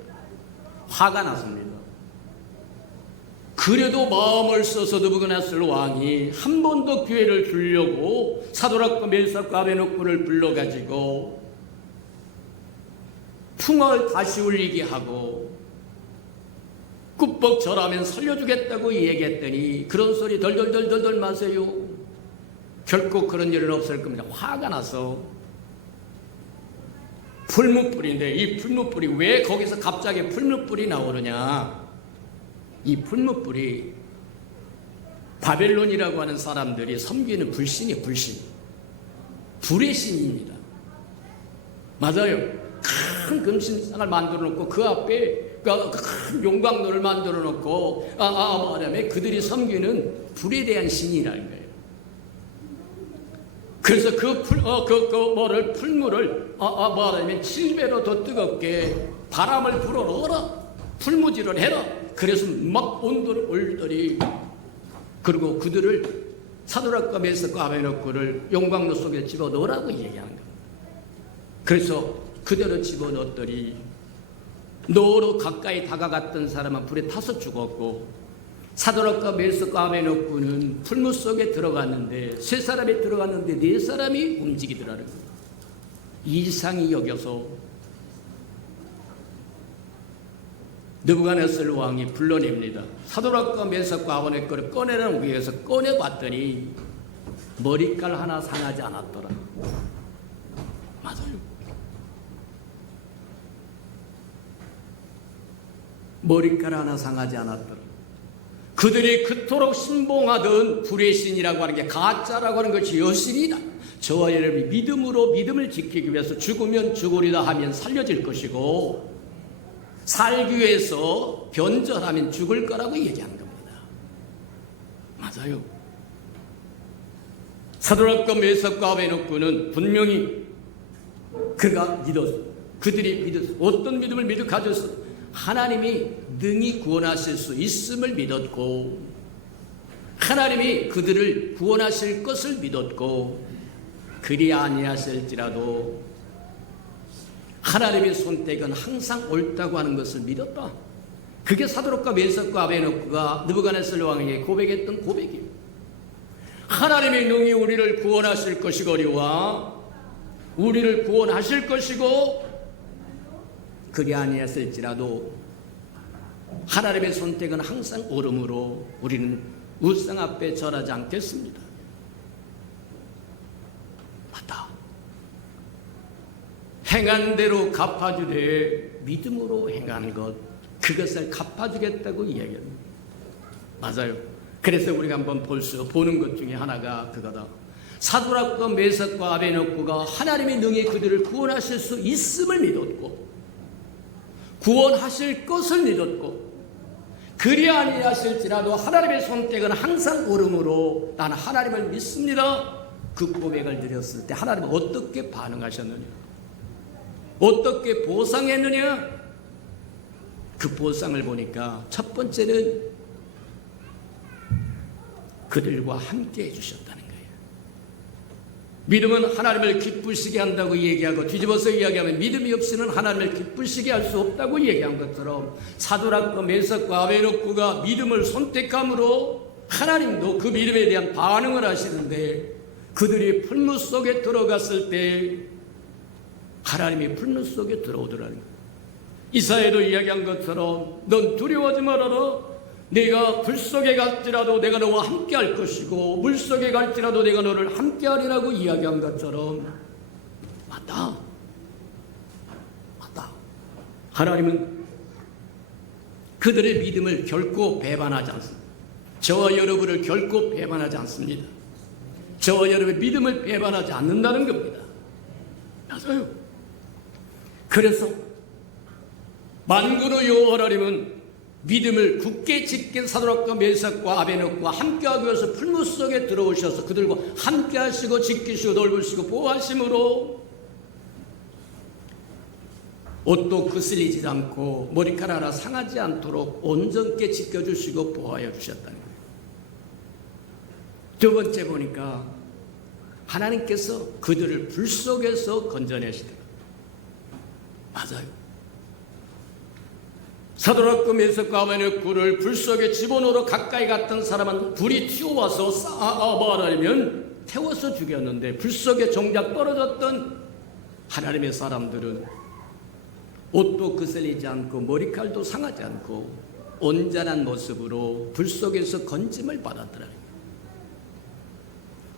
화가 났습니다. 그래도 마음을 써서 느부갓네살 왕이 한 번 더 기회를 주려고 사도락과 메삭과 아베노코를 불러가지고 풍화를 다시 울리게 하고 꿀뻑 절하면 살려주겠다고 얘기했더니 그런 소리 덜덜덜덜 마세요. 결코 그런 일은 없을 겁니다. 화가 나서 풀무불인데 이 풀무불이 왜 거기서 갑자기 풀무불이 나오느냐. 이 풀무불이 바벨론이라고 하는 사람들이 섬기는 불신이 불신. 불의 신입니다. 맞아요. 큰 금신상을 만들어 놓고 그 앞에 큰 용광로를 만들어 놓고 말하면 그들이 섬기는 불에 대한 신이라는 거예요. 그래서 풀물을 말하면 7배로 더 뜨겁게 바람을 불어넣어라. 풀무질을 해라. 그래서 막 온도를 올더니 그리고 그들을 사도락과 메삭과 아베노코를 용광로 속에 집어넣으라고 얘기하는 거예요. 그래서 그대로 집어넣었더니 노로 가까이 다가갔던 사람은 불에 타서 죽었고 사도락과 메삭과 아베노코는 풀무 속에 들어갔는데 세 사람이 들어갔는데 네 사람이 움직이더라는 거예요. 이상히 여겨서 느부갓네살 왕이 불러냅니다. 사도락과 메삭과 아베노코를 꺼내라는 위해서 꺼내봤더니 머리칼 하나 상하지 않았더라. 맞아요. 머리칼 하나 상하지 않았더라. 그들이 그토록 신봉하던 불의 신이라고 하는 게 가짜라고 하는 것이 여신이다. 저와 여러분이 믿음으로 믿음을 지키기 위해서 죽으면 죽으리라 하면 살려질 것이고 살기 위해서 변절하면 죽을 거라고 얘기하는 겁니다. 맞아요. 사도락과 메삭과 아베노코는 분명히 그들이 믿었어. 어떤 믿음을 가졌어? 하나님이 능히 구원하실 수 있음을 믿었고 하나님이 그들을 구원하실 것을 믿었고 그리 아니하실지라도 하나님의 선택은 항상 옳다고 하는 것을 믿었다. 그게 사도락과 메삭과 아베노코가 느부갓네살 왕에게 고백했던 고백이에요. 하나님이 능히 우리를 구원하실 것이거니와 우리를 구원하실 것이고 그리 아니했을지라도 하나님의 선택은 항상 옳음으로 우리는 우상 앞에 절하지 않겠습니다. 맞다. 행한 대로 갚아주되 믿음으로 행하는 것 그것을 갚아주겠다고 이야기합니다. 맞아요. 그래서 우리가 한번 보는 것 중에 하나가 그거다. 사도락과 메삭과 아베노코가 하나님이 능히 그들을 구원하실 수 있음을 믿었고 구원하실 것을 믿었고 그리 아니하실지라도 하나님의 선택은 항상 옳음으로 나는 하나님을 믿습니다. 그 고백을 드렸을 때 하나님은 어떻게 반응하셨느냐? 어떻게 보상했느냐? 그 보상을 보니까 첫 번째는 그들과 함께 해주셨다는 거예요. 믿음은 하나님을 기쁘시게 한다고 얘기하고 뒤집어서 이야기하면 믿음이 없이는 하나님을 기쁘시게 할 수 없다고 얘기한 것처럼 사도락과 메삭과 아베노코가 믿음을 선택함으로 하나님도 그 믿음에 대한 반응을 하시는데 그들이 풀무 속에 들어갔을 때 하나님이 풀무 속에 들어오더라는 거예요. 이사야도 이야기한 것처럼 넌 두려워하지 말아라. 내가 불 속에 갈지라도 내가 너와 함께 할 것이고 물 속에 갈지라도 내가 너를 함께 하리라고 이야기한 것처럼 맞다. 하나님은 그들의 믿음을 결코 배반하지 않습니다. 저와 여러분을 결코 배반하지 않습니다. 저와 여러분의 믿음을 배반하지 않는다는 겁니다. 맞아요. 그래서 만군의 여호와 하나님은 믿음을 굳게 지킨 사도락과 메삭과 아베노코와 함께하기 위해서 풀무 속에 들어오셔서 그들과 함께하시고 지키시고 돌보시고 보호하심으로 옷도 거슬리지 않고 머리카락 하나 상하지 않도록 온전케 지켜주시고 보호하여 주셨다는 거예요. 두 번째 보니까 하나님께서 그들을 불 속에서 건져내시더라고요. 맞아요. 사도락과 메석과 아베느고를 불 속에 집어넣으러 가까이 갔던 사람은 불이 튀어와서 쌓아버리면 태워서 죽였는데, 불 속에 정작 떨어졌던 하나님의 사람들은 옷도 그슬리지 않고 머리칼도 상하지 않고 온전한 모습으로 불 속에서 건짐을 받았더라.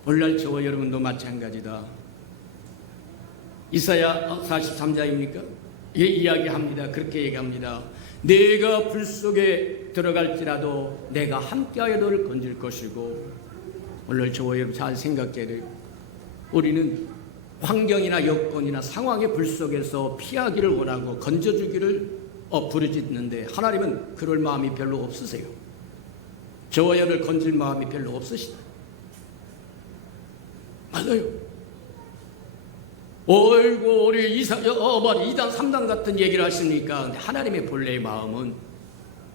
오늘날 저와 여러분도 마찬가지다. 이사야 43장입니까? 예, 이야기합니다. 그렇게 얘기합니다. 내가 불 속에 들어갈지라도 내가 함께하여 너를 건질 것이고, 오늘 저와 여러분 잘 생각해야 돼요. 우리는 환경이나 여건이나 상황의 불 속에서 피하기를 원하고 건져주기를 부르짖는데, 하나님은 그럴 마음이 별로 없으세요. 저와 여러분을 건질 마음이 별로 없으시다. 맞아요. 어이구, 우리 2단 3단 같은 얘기를 하십니까? 근데 하나님의 본래의 마음은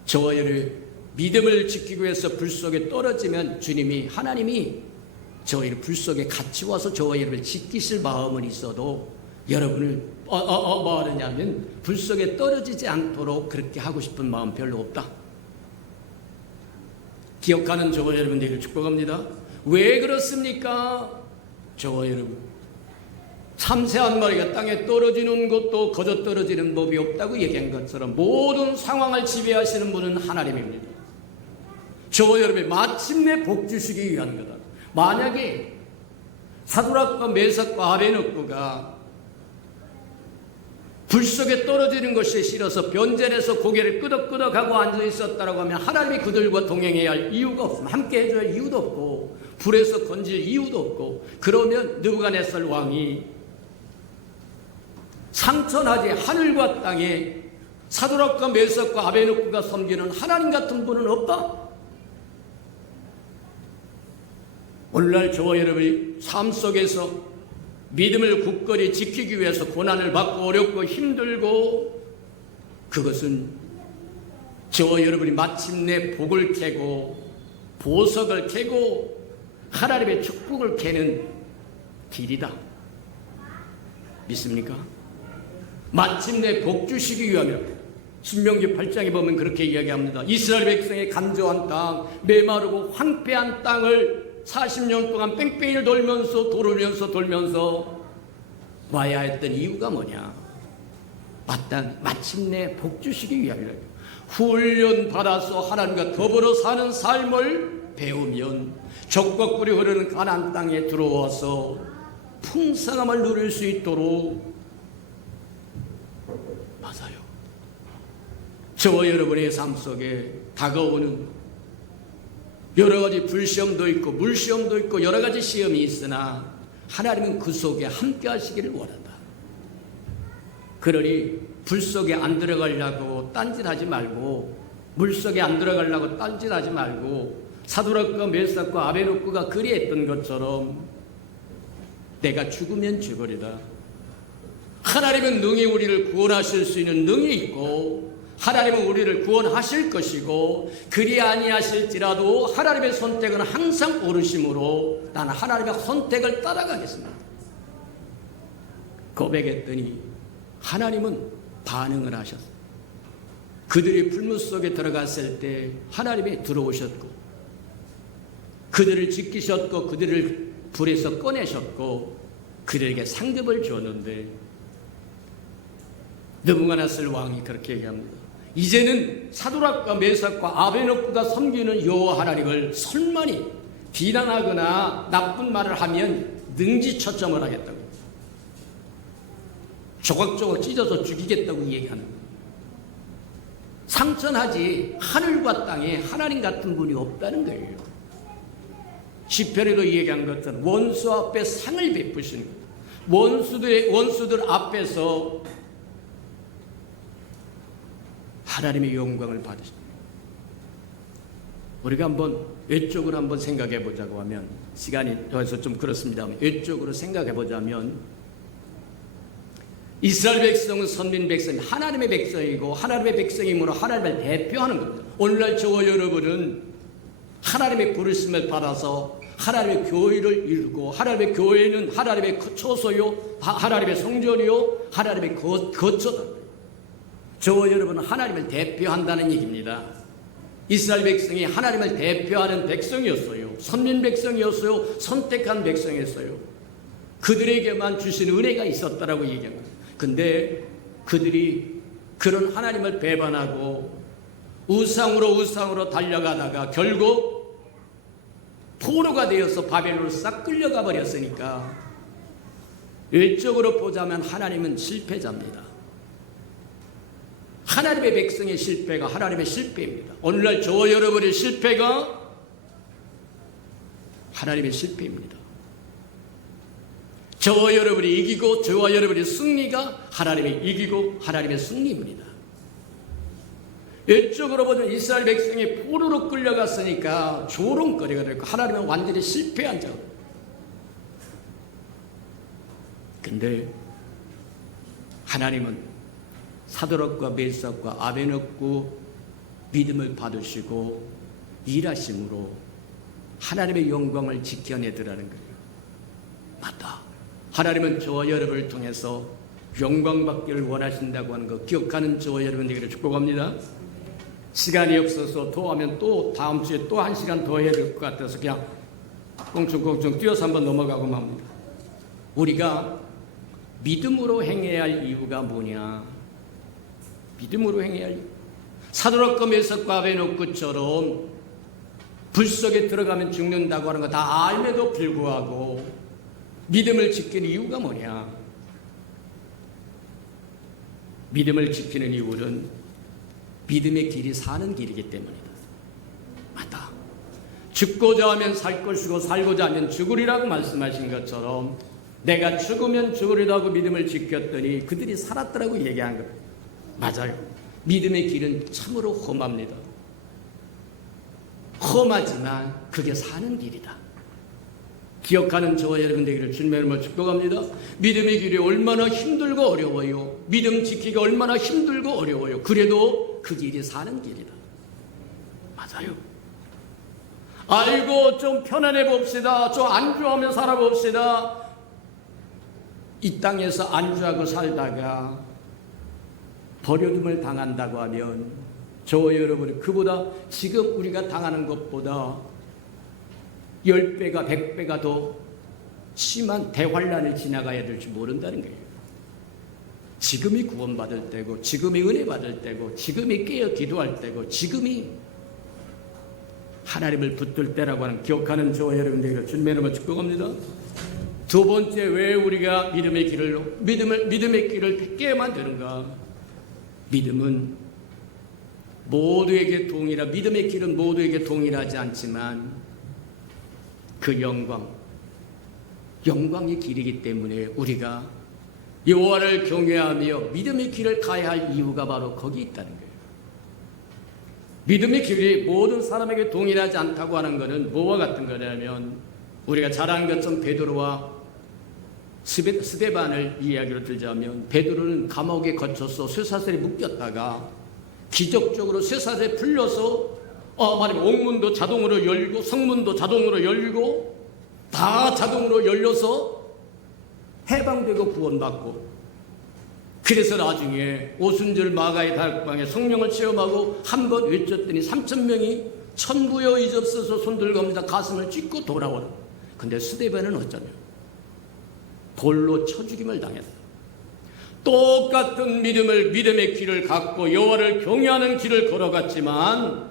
저와 여러분의 믿음을 지키기 위해서 불 속에 떨어지면 하나님이 저희를 불 속에 같이 와서 저와 여러분을 지키실 마음은 있어도 여러분을 뭐 하느냐면 불 속에 떨어지지 않도록 그렇게 하고 싶은 마음 별로 없다. 기억하는 저와 여러분들을 축복합니다. 왜 그렇습니까? 저와 여러분, 참새 한 마리가 땅에 떨어지는 것도 거저 떨어지는 법이 없다고 얘기한 것처럼 모든 상황을 지배하시는 분은 하나님입니다. 저와 여러분이 마침내 복 주시기 위한 거다. 만약에 사드락과 메삭과 아베느고가 불 속에 떨어지는 것이 싫어서 변절해서 고개를 끄덕끄덕하고 앉아 있었다라고 하면 하나님이 그들과 동행해야 할 이유가 없습니다. 함께 해줘야 할 이유도 없고 불에서 건질 이유도 없고, 그러면 느부갓네살 왕이 상천하지 하늘과 땅에 사드락과 메삭과 아베느고가 섬기는 하나님 같은 분은 없다. 오늘날 저와 여러분이 삶 속에서 믿음을 굳건히 지키기 위해서 고난을 받고 어렵고 힘들고, 그것은 저와 여러분이 마침내 복을 캐고 보석을 캐고 하나님의 축복을 캐는 길이다. 믿습니까? 마침내 복 주시기 위하여 신명기 8장에 보면 그렇게 이야기합니다. 이스라엘 백성의 간조한 땅, 메마르고 황폐한 땅을 40년 동안 뺑뺑이를 돌면서 와야 했던 이유가 뭐냐? 마침내 복 주시기 위하여 훈련 받아서 하나님과 더불어 사는 삶을 배우면 적과 꿀이 흐르는 가나안 땅에 들어와서 풍성함을 누릴 수 있도록. 맞아요. 저와 여러분의 삶 속에 다가오는 여러 가지 불시험도 있고 물시험도 있고 여러 가지 시험이 있으나 하나님은 그 속에 함께 하시기를 원한다. 그러니 불 속에 안 들어가려고 딴짓하지 말고, 물 속에 안 들어가려고 딴짓하지 말고, 사드락과 메삭과 아베느고가 그리했던 것처럼 내가 죽으면 죽으리다. 하나님은 능히 우리를 구원하실 수 있는 능이 있고, 하나님은 우리를 구원하실 것이고, 그리 아니하실지라도 하나님의 선택은 항상 옳으심으로 나는 하나님의 선택을 따라가겠습니다. 고백했더니 하나님은 반응을 하셨어요. 그들이 불문 속에 들어갔을 때 하나님이 들어오셨고, 그들을 지키셨고, 그들을 불에서 꺼내셨고, 그들에게 상급을 줬는데, 느부갓네살 왕이 그렇게 얘기합니다. 이제는 사드락과 메삭과 아베느고가 섬기는 여호와 하나님을 설만히 비난하거나 나쁜 말을 하면 능지처점을 하겠다고, 조각조각 찢어서 죽이겠다고 얘기하는 거예요. 상천하지 하늘과 땅에 하나님 같은 분이 없다는 거예요. 시편에도 얘기한 것처럼 원수 앞에 상을 베푸시는 거예요. 원수들 앞에서 하나님의 영광을 받으십니다. 우리가 한번 외적으로 한번 생각해 보자고 하면, 시간이 더해서 좀 그렇습니다만 외적으로 생각해 보자면, 이스라엘 백성은 선민 백성이 하나님의 백성이고, 하나님의 백성이므로 하나님을 대표하는 겁니다. 오늘날 저와 여러분은 하나님의 부르심을 받아서 하나님의 교회를 이루고, 하나님의 교회는 하나님의 처소요, 하나님의 성전이요, 하나님의 거처다. 저와 여러분은 하나님을 대표한다는 얘기입니다. 이스라엘 백성이 하나님을 대표하는 백성이었어요. 선민 백성이었어요. 선택한 백성이었어요. 그들에게만 주신 은혜가 있었다라고 얘기한 거예요. 근데 그들이 그런 하나님을 배반하고 우상으로 달려가다가 결국 포로가 되어서 바벨론으로 싹 끌려가 버렸으니까 외적으로 보자면 하나님은 실패자입니다. 하나님의 백성의 실패가 하나님의 실패입니다. 오늘날 저와 여러분의 실패가 하나님의 실패입니다. 저와 여러분이 이기고 저와 여러분의 승리가 하나님이 이기고 하나님의 승리입니다. 외적으로 보면 이스라엘 백성이 포로로 끌려갔으니까 조롱거리가 됐고 하나님은 완전히 실패한 자. 근데 하나님은 사드락과 메삭과 아벤노고 믿음을 받으시고 일하심으로 하나님의 영광을 지켜내더라는 거예요. 맞다. 하나님은 저와 여러분을 통해서 영광받기를 원하신다고 하는 거 기억하는 저와 여러분에게 축복합니다. 시간이 없어서 더 하면 또 다음 주에 또 1시간 더 해야 될 것 같아서 그냥 꽁충꽁충 뛰어서 한번 넘어가고 맙니다. 우리가 믿음으로 행해야 할 이유가 뭐냐? 믿음으로 행해야 할 이유. 사드락과 메삭과 아벤노고처럼 불 속에 들어가면 죽는다고 하는 거 다 알면도 불구하고 믿음을 지키는 이유가 뭐냐? 믿음을 지키는 이유는 믿음의 길이 사는 길이기 때문이다. 맞다. 죽고자 하면 살 것이고 살고자 하면 죽으리라고 말씀하신 것처럼 내가 죽으면 죽으리라고 믿음을 지켰더니 그들이 살았더라고 얘기한 거예요. 맞아요. 믿음의 길은 참으로 험합니다. 험하지만 그게 사는 길이다. 기억하는 저와 여러분 되기를 주님의 이름으로 축복합니다. 믿음의 길이 얼마나 힘들고 어려워요. 믿음 지키기가 얼마나 힘들고 어려워요. 그래도 그 길이 사는 길이다. 맞아요. 아이고 좀 편안해 봅시다. 좀 안주하며 살아봅시다. 이 땅에서 안주하고 살다가 버려둠을 당한다고 하면 저와 여러분이 그보다 지금 우리가 당하는 것보다 10배가 100배가 더 심한 대환란을 지나가야 될지 모른다는 거예요. 지금이 구원받을 때고 지금이 은혜 받을 때고 지금이 깨어 기도할 때고 지금이 하나님을 붙들 때라고 하는 기억하는 저와 여러분들에게 주님의 이름으로 축복합니다. 두 번째, 왜 우리가 믿음의 길을 뺏게 만드는가? 믿음은 모두에게 믿음의 길은 모두에게 동일하지 않지만 그 영광의 길이기 때문에 우리가 여호와를 경외하며 믿음의 길을 가야 할 이유가 바로 거기 있다는 거예요. 믿음의 길이 모든 사람에게 동일하지 않다고 하는 것은 뭐와 같은 거냐면 우리가 잘 아는 것처럼 베드로와 스데반을 이야기로 들자면 베드로는 감옥에 갇혀서 쇠사슬에 묶였다가 기적적으로 쇠사슬에 풀려서 말하면 옥문도 자동으로 열고 성문도 자동으로 열고 다 자동으로 열려서 해방되고 구원받고 그래서 나중에 오순절 마가의 다락방에 성령을 체험하고 한 번 외쳤더니 3,000명이 천부여 의접서서 손들고 합니다. 가슴을 찢고 돌아오는. 근데 스데반은 어쩌냐? 돌로 쳐 죽임을 당했어요. 똑같은 믿음의 길을 갖고 여호와를 경외하는 길을 걸어갔지만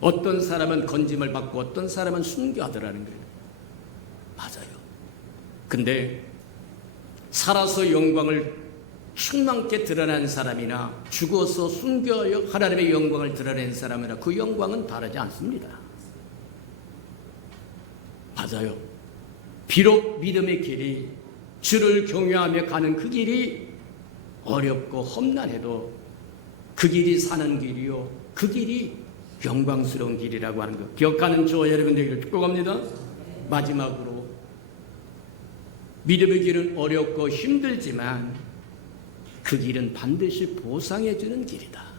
어떤 사람은 건짐을 받고 어떤 사람은 순교하더라는 거예요. 맞아요. 근데 살아서 영광을 충만케 드러낸 사람이나 죽어서 순교하여 하나님의 영광을 드러낸 사람이나 그 영광은 다르지 않습니다. 맞아요. 비록 믿음의 길이 주를 경외하며 가는 그 길이 어렵고 험난해도 그 길이 사는 길이요 그 길이 영광스러운 길이라고 하는 것 기억하는 저와 여러분들에게 축복합니다. 마지막으로 믿음의 길은 어렵고 힘들지만 그 길은 반드시 보상해 주는 길이다.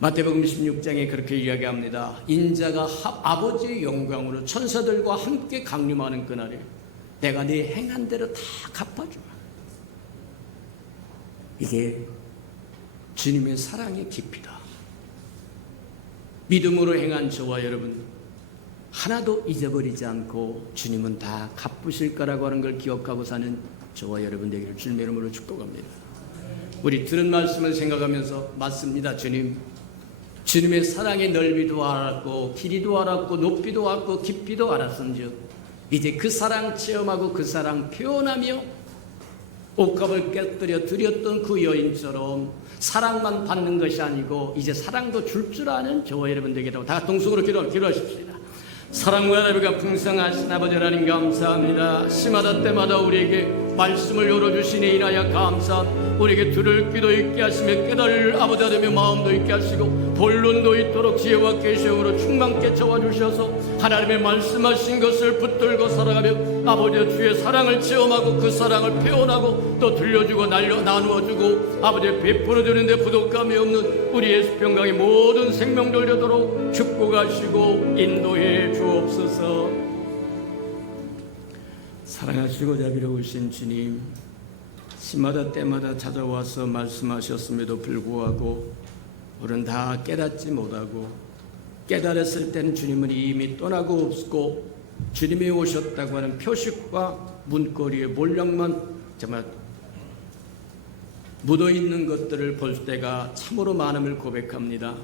마태복음 16장에 그렇게 이야기합니다. 인자가 아버지의 영광으로 천사들과 함께 강림하는 그날에 내가 네 행한 대로 다 갚아주마. 이게 주님의 사랑의 깊이다. 믿음으로 행한 저와 여러분 하나도 잊어버리지 않고 주님은 다 갚으실 거라고 하는 걸 기억하고 사는 저와 여러분 되기를 주님의 이름으로 축복합니다. 우리 들은 말씀을 생각하면서 맞습니다. 주님의 사랑의 넓이도 알았고 길이도 알았고 높이도 알았고 깊이도 알았은즉 이제 그 사랑 체험하고 그 사랑 표현하며 옷값을 깨뜨려 드렸던 그 여인처럼 사랑만 받는 것이 아니고 이제 사랑도 줄 줄 아는 저와 여러분 되기라고 다 동성으로 기도하십시다. 사랑과 나비가 풍성하신 아버지 하나님 감사합니다. 시마다 때마다 우리에게 말씀을 열어주시니 인하여 감사합니다. 우리에게 들을 귀도 있게 하시며 깨달을 아버지 하나님의 마음도 있게 하시고 본론도 있도록 지혜와 계시형으로 충만케 채워주셔서 하나님의 말씀하신 것을 붙들고 살아가며 아버지의 주의 사랑을 체험하고 그 사랑을 표현하고 또 들려주고 나누어주고 아버지의 베풀어주는데 부족함이 없는 우리 예수평강의 모든 생명들 되도록 축복하시고 인도해 주옵소서. 사랑하시고 자비로우신 주님, 시마다 때마다 찾아와서 말씀하셨음에도 불구하고 우리는 다 깨닫지 못하고 깨달았을 때는 주님은 이미 떠나고 없고 주님이 오셨다고 하는 표식과 문고리의 몰락만 정말 묻어있는 것들을 볼 때가 참으로 많음을 고백합니다.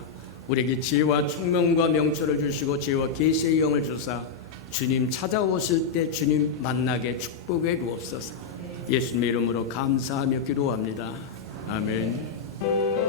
우리에게 지혜와 총명과 명철을 주시고 지혜와 계시의 영을 주사 주님 찾아오실 때 주님 만나게 축복해 주옵소서. 예수님의 이름으로 감사하며 기도합니다. 아멘. 아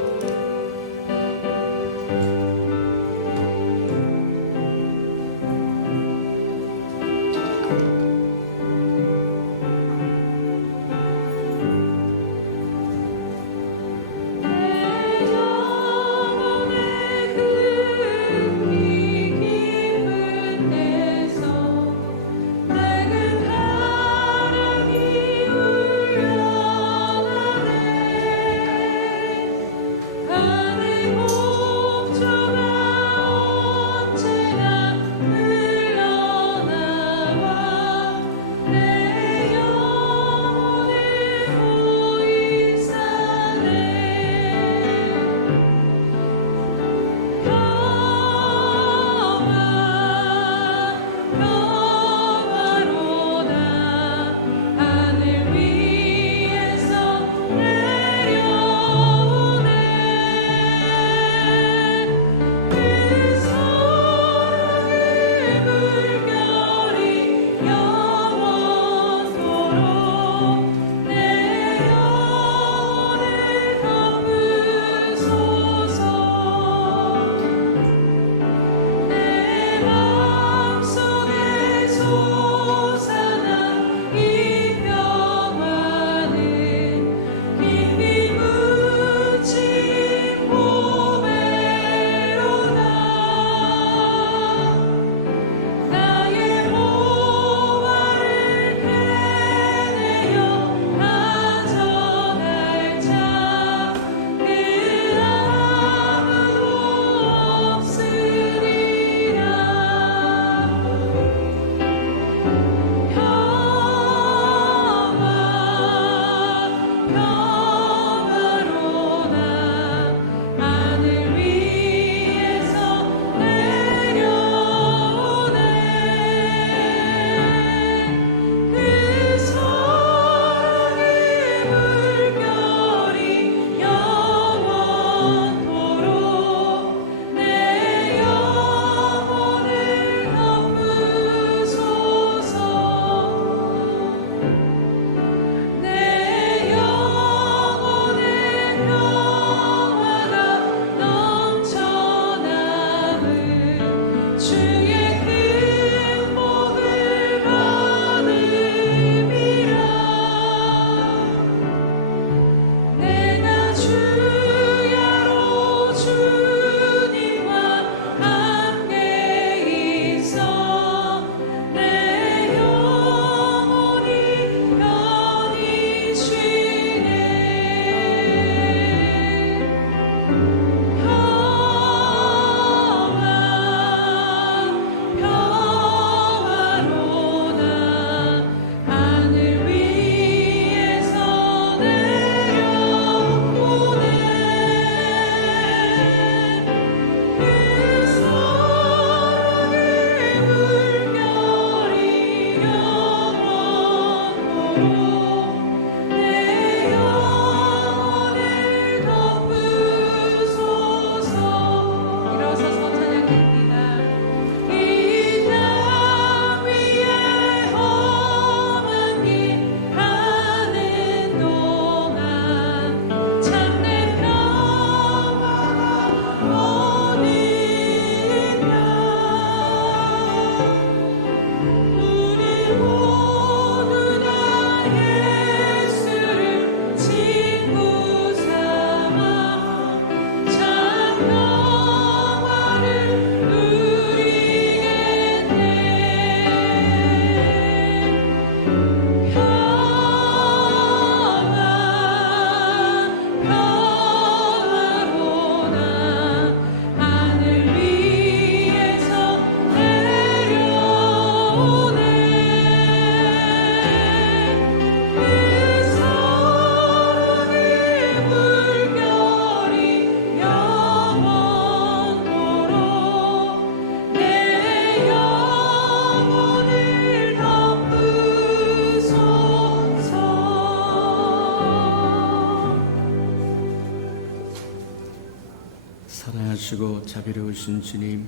선하시고 자비로우신 주님,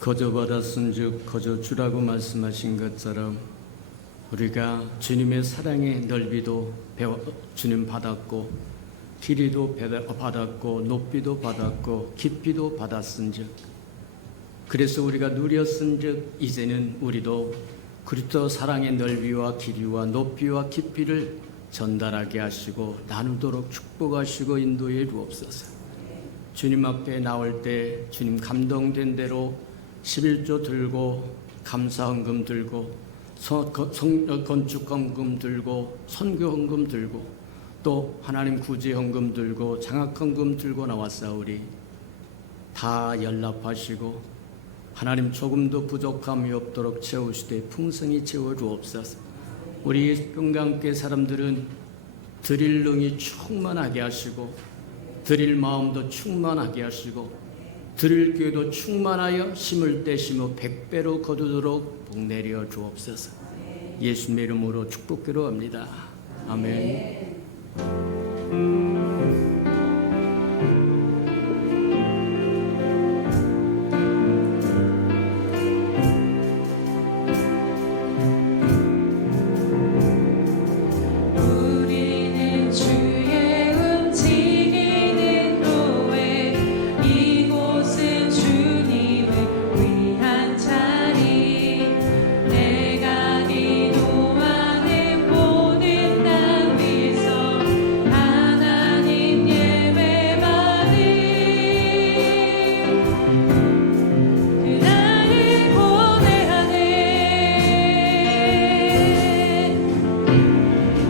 거저 받았은즉 거저 주라고 말씀하신 것처럼 우리가 주님의 사랑의 넓이도 주님 받았고, 길이도 받았고, 높이도 받았고, 깊이도 받았은즉, 그래서 우리가 누렸은즉 이제는 우리도 그리스도 사랑의 넓이와 길이와 높이와 깊이를 전달하게 하시고 나누도록 축복하시고 인도해 주옵소서. 주님 앞에 나올 때 주님 감동된 대로 11조 들고, 감사헌금 들고, 건축헌금 들고, 선교헌금 들고, 또 하나님 구제헌금 들고, 장학헌금 들고 나왔사오리. 다 연락하시고 하나님 조금도 부족함이 없도록 채우시되 풍성히 채워 주옵소서. 우리 건강께 사람들은 드릴 능이 충만하게 하시고, 드릴 마음도 충만하게 하시고, 드릴 기회도 충만하여 심을 때 심어 100배로 거두도록 복 내려 주옵소서. 예수님의 이름으로 축복기로 합니다. 아멘. 우리는 주의 움직이는 노예, 이곳은 주님을 위한 자리. 내가 기도하는 모든 날 위해서 하나님 예배받을 그날을 고대하네.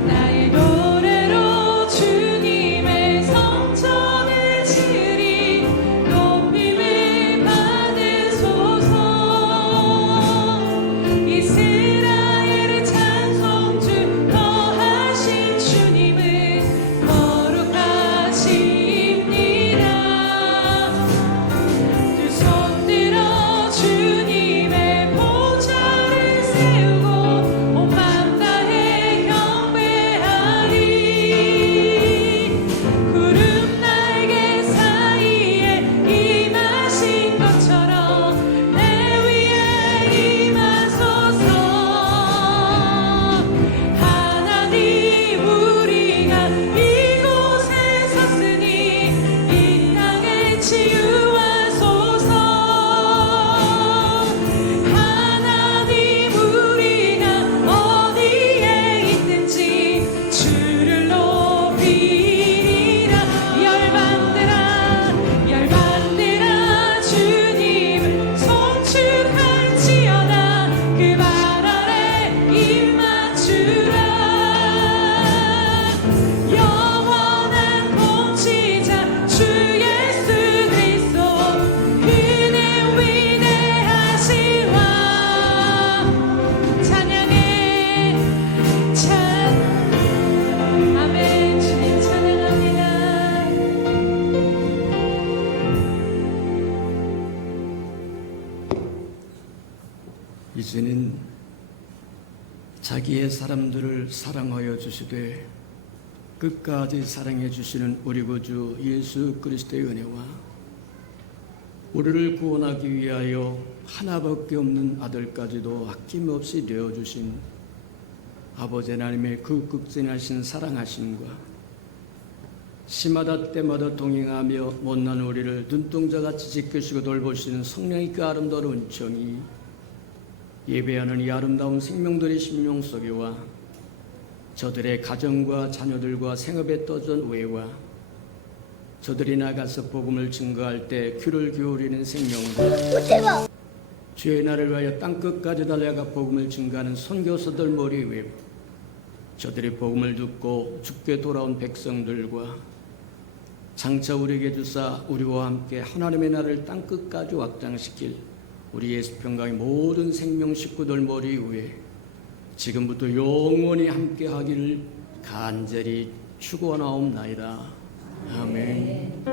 나의 노래로 주님의 성전을 지으리. 높임을 받으소서. 이스라엘의 찬송주 거하신 주님은 거룩하십니다. 두 손 들어 주님의 보좌를 세우고 온 맘 다해 경배하리. 구름 날개 사이에 임하신 것처럼 내 위에 임하소서. 하나님 우리가 이곳에 섰으니 이 땅을 치유하소서. 하나님 우리가 어디에 있든지 주를 높이리라. 열반들아 주님을 송축할지어다. 그 발 아래 입 맞추라. 영원한 통치자 주 예수 그리스도, 그는 위대하신 왕. 찬양해 아멘. 주님 찬양합니다. 이제는 자기의 사람들을 사랑하여 주시되 끝까지 사랑해 주시는 우리 구주 예수 그리스도의 은혜와 우리를 구원하기 위하여 하나밖에 없는 아들까지도 아낌없이 내어주신 아버지 하나님의 그 극진하신 사랑하심과 시마다 때마다 동행하며 못난 우리를 눈동자같이 지키시고 돌보시는 성령의 그 아름다운 은총이 예배하는 이 아름다운 생명들의 심령 속에와 저들의 가정과 자녀들과 생업에 떠전 외와 저들이 나가서 복음을 증거할 때 귀를 기울이는 생명들, 주의 날을 위하여 땅끝까지 달려가 복음을 증거하는 선교사들 머리 위에 저들이 복음을 듣고 죽게 돌아온 백성들과 장차 우리에게 주사 우리와 함께 하나님의 나라를 땅끝까지 확장시킬 우리 예수평강의 모든 생명 식구들 머리 위에 지금부터 영원히 함께 하기를 간절히 축원하옵나이다. 아멘.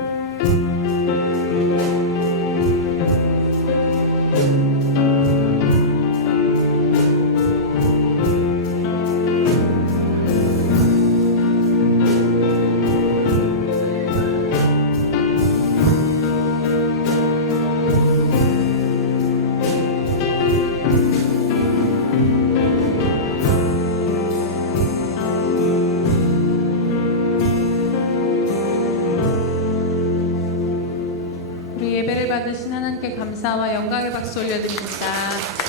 감사와 영광의 박수 올려드립니다.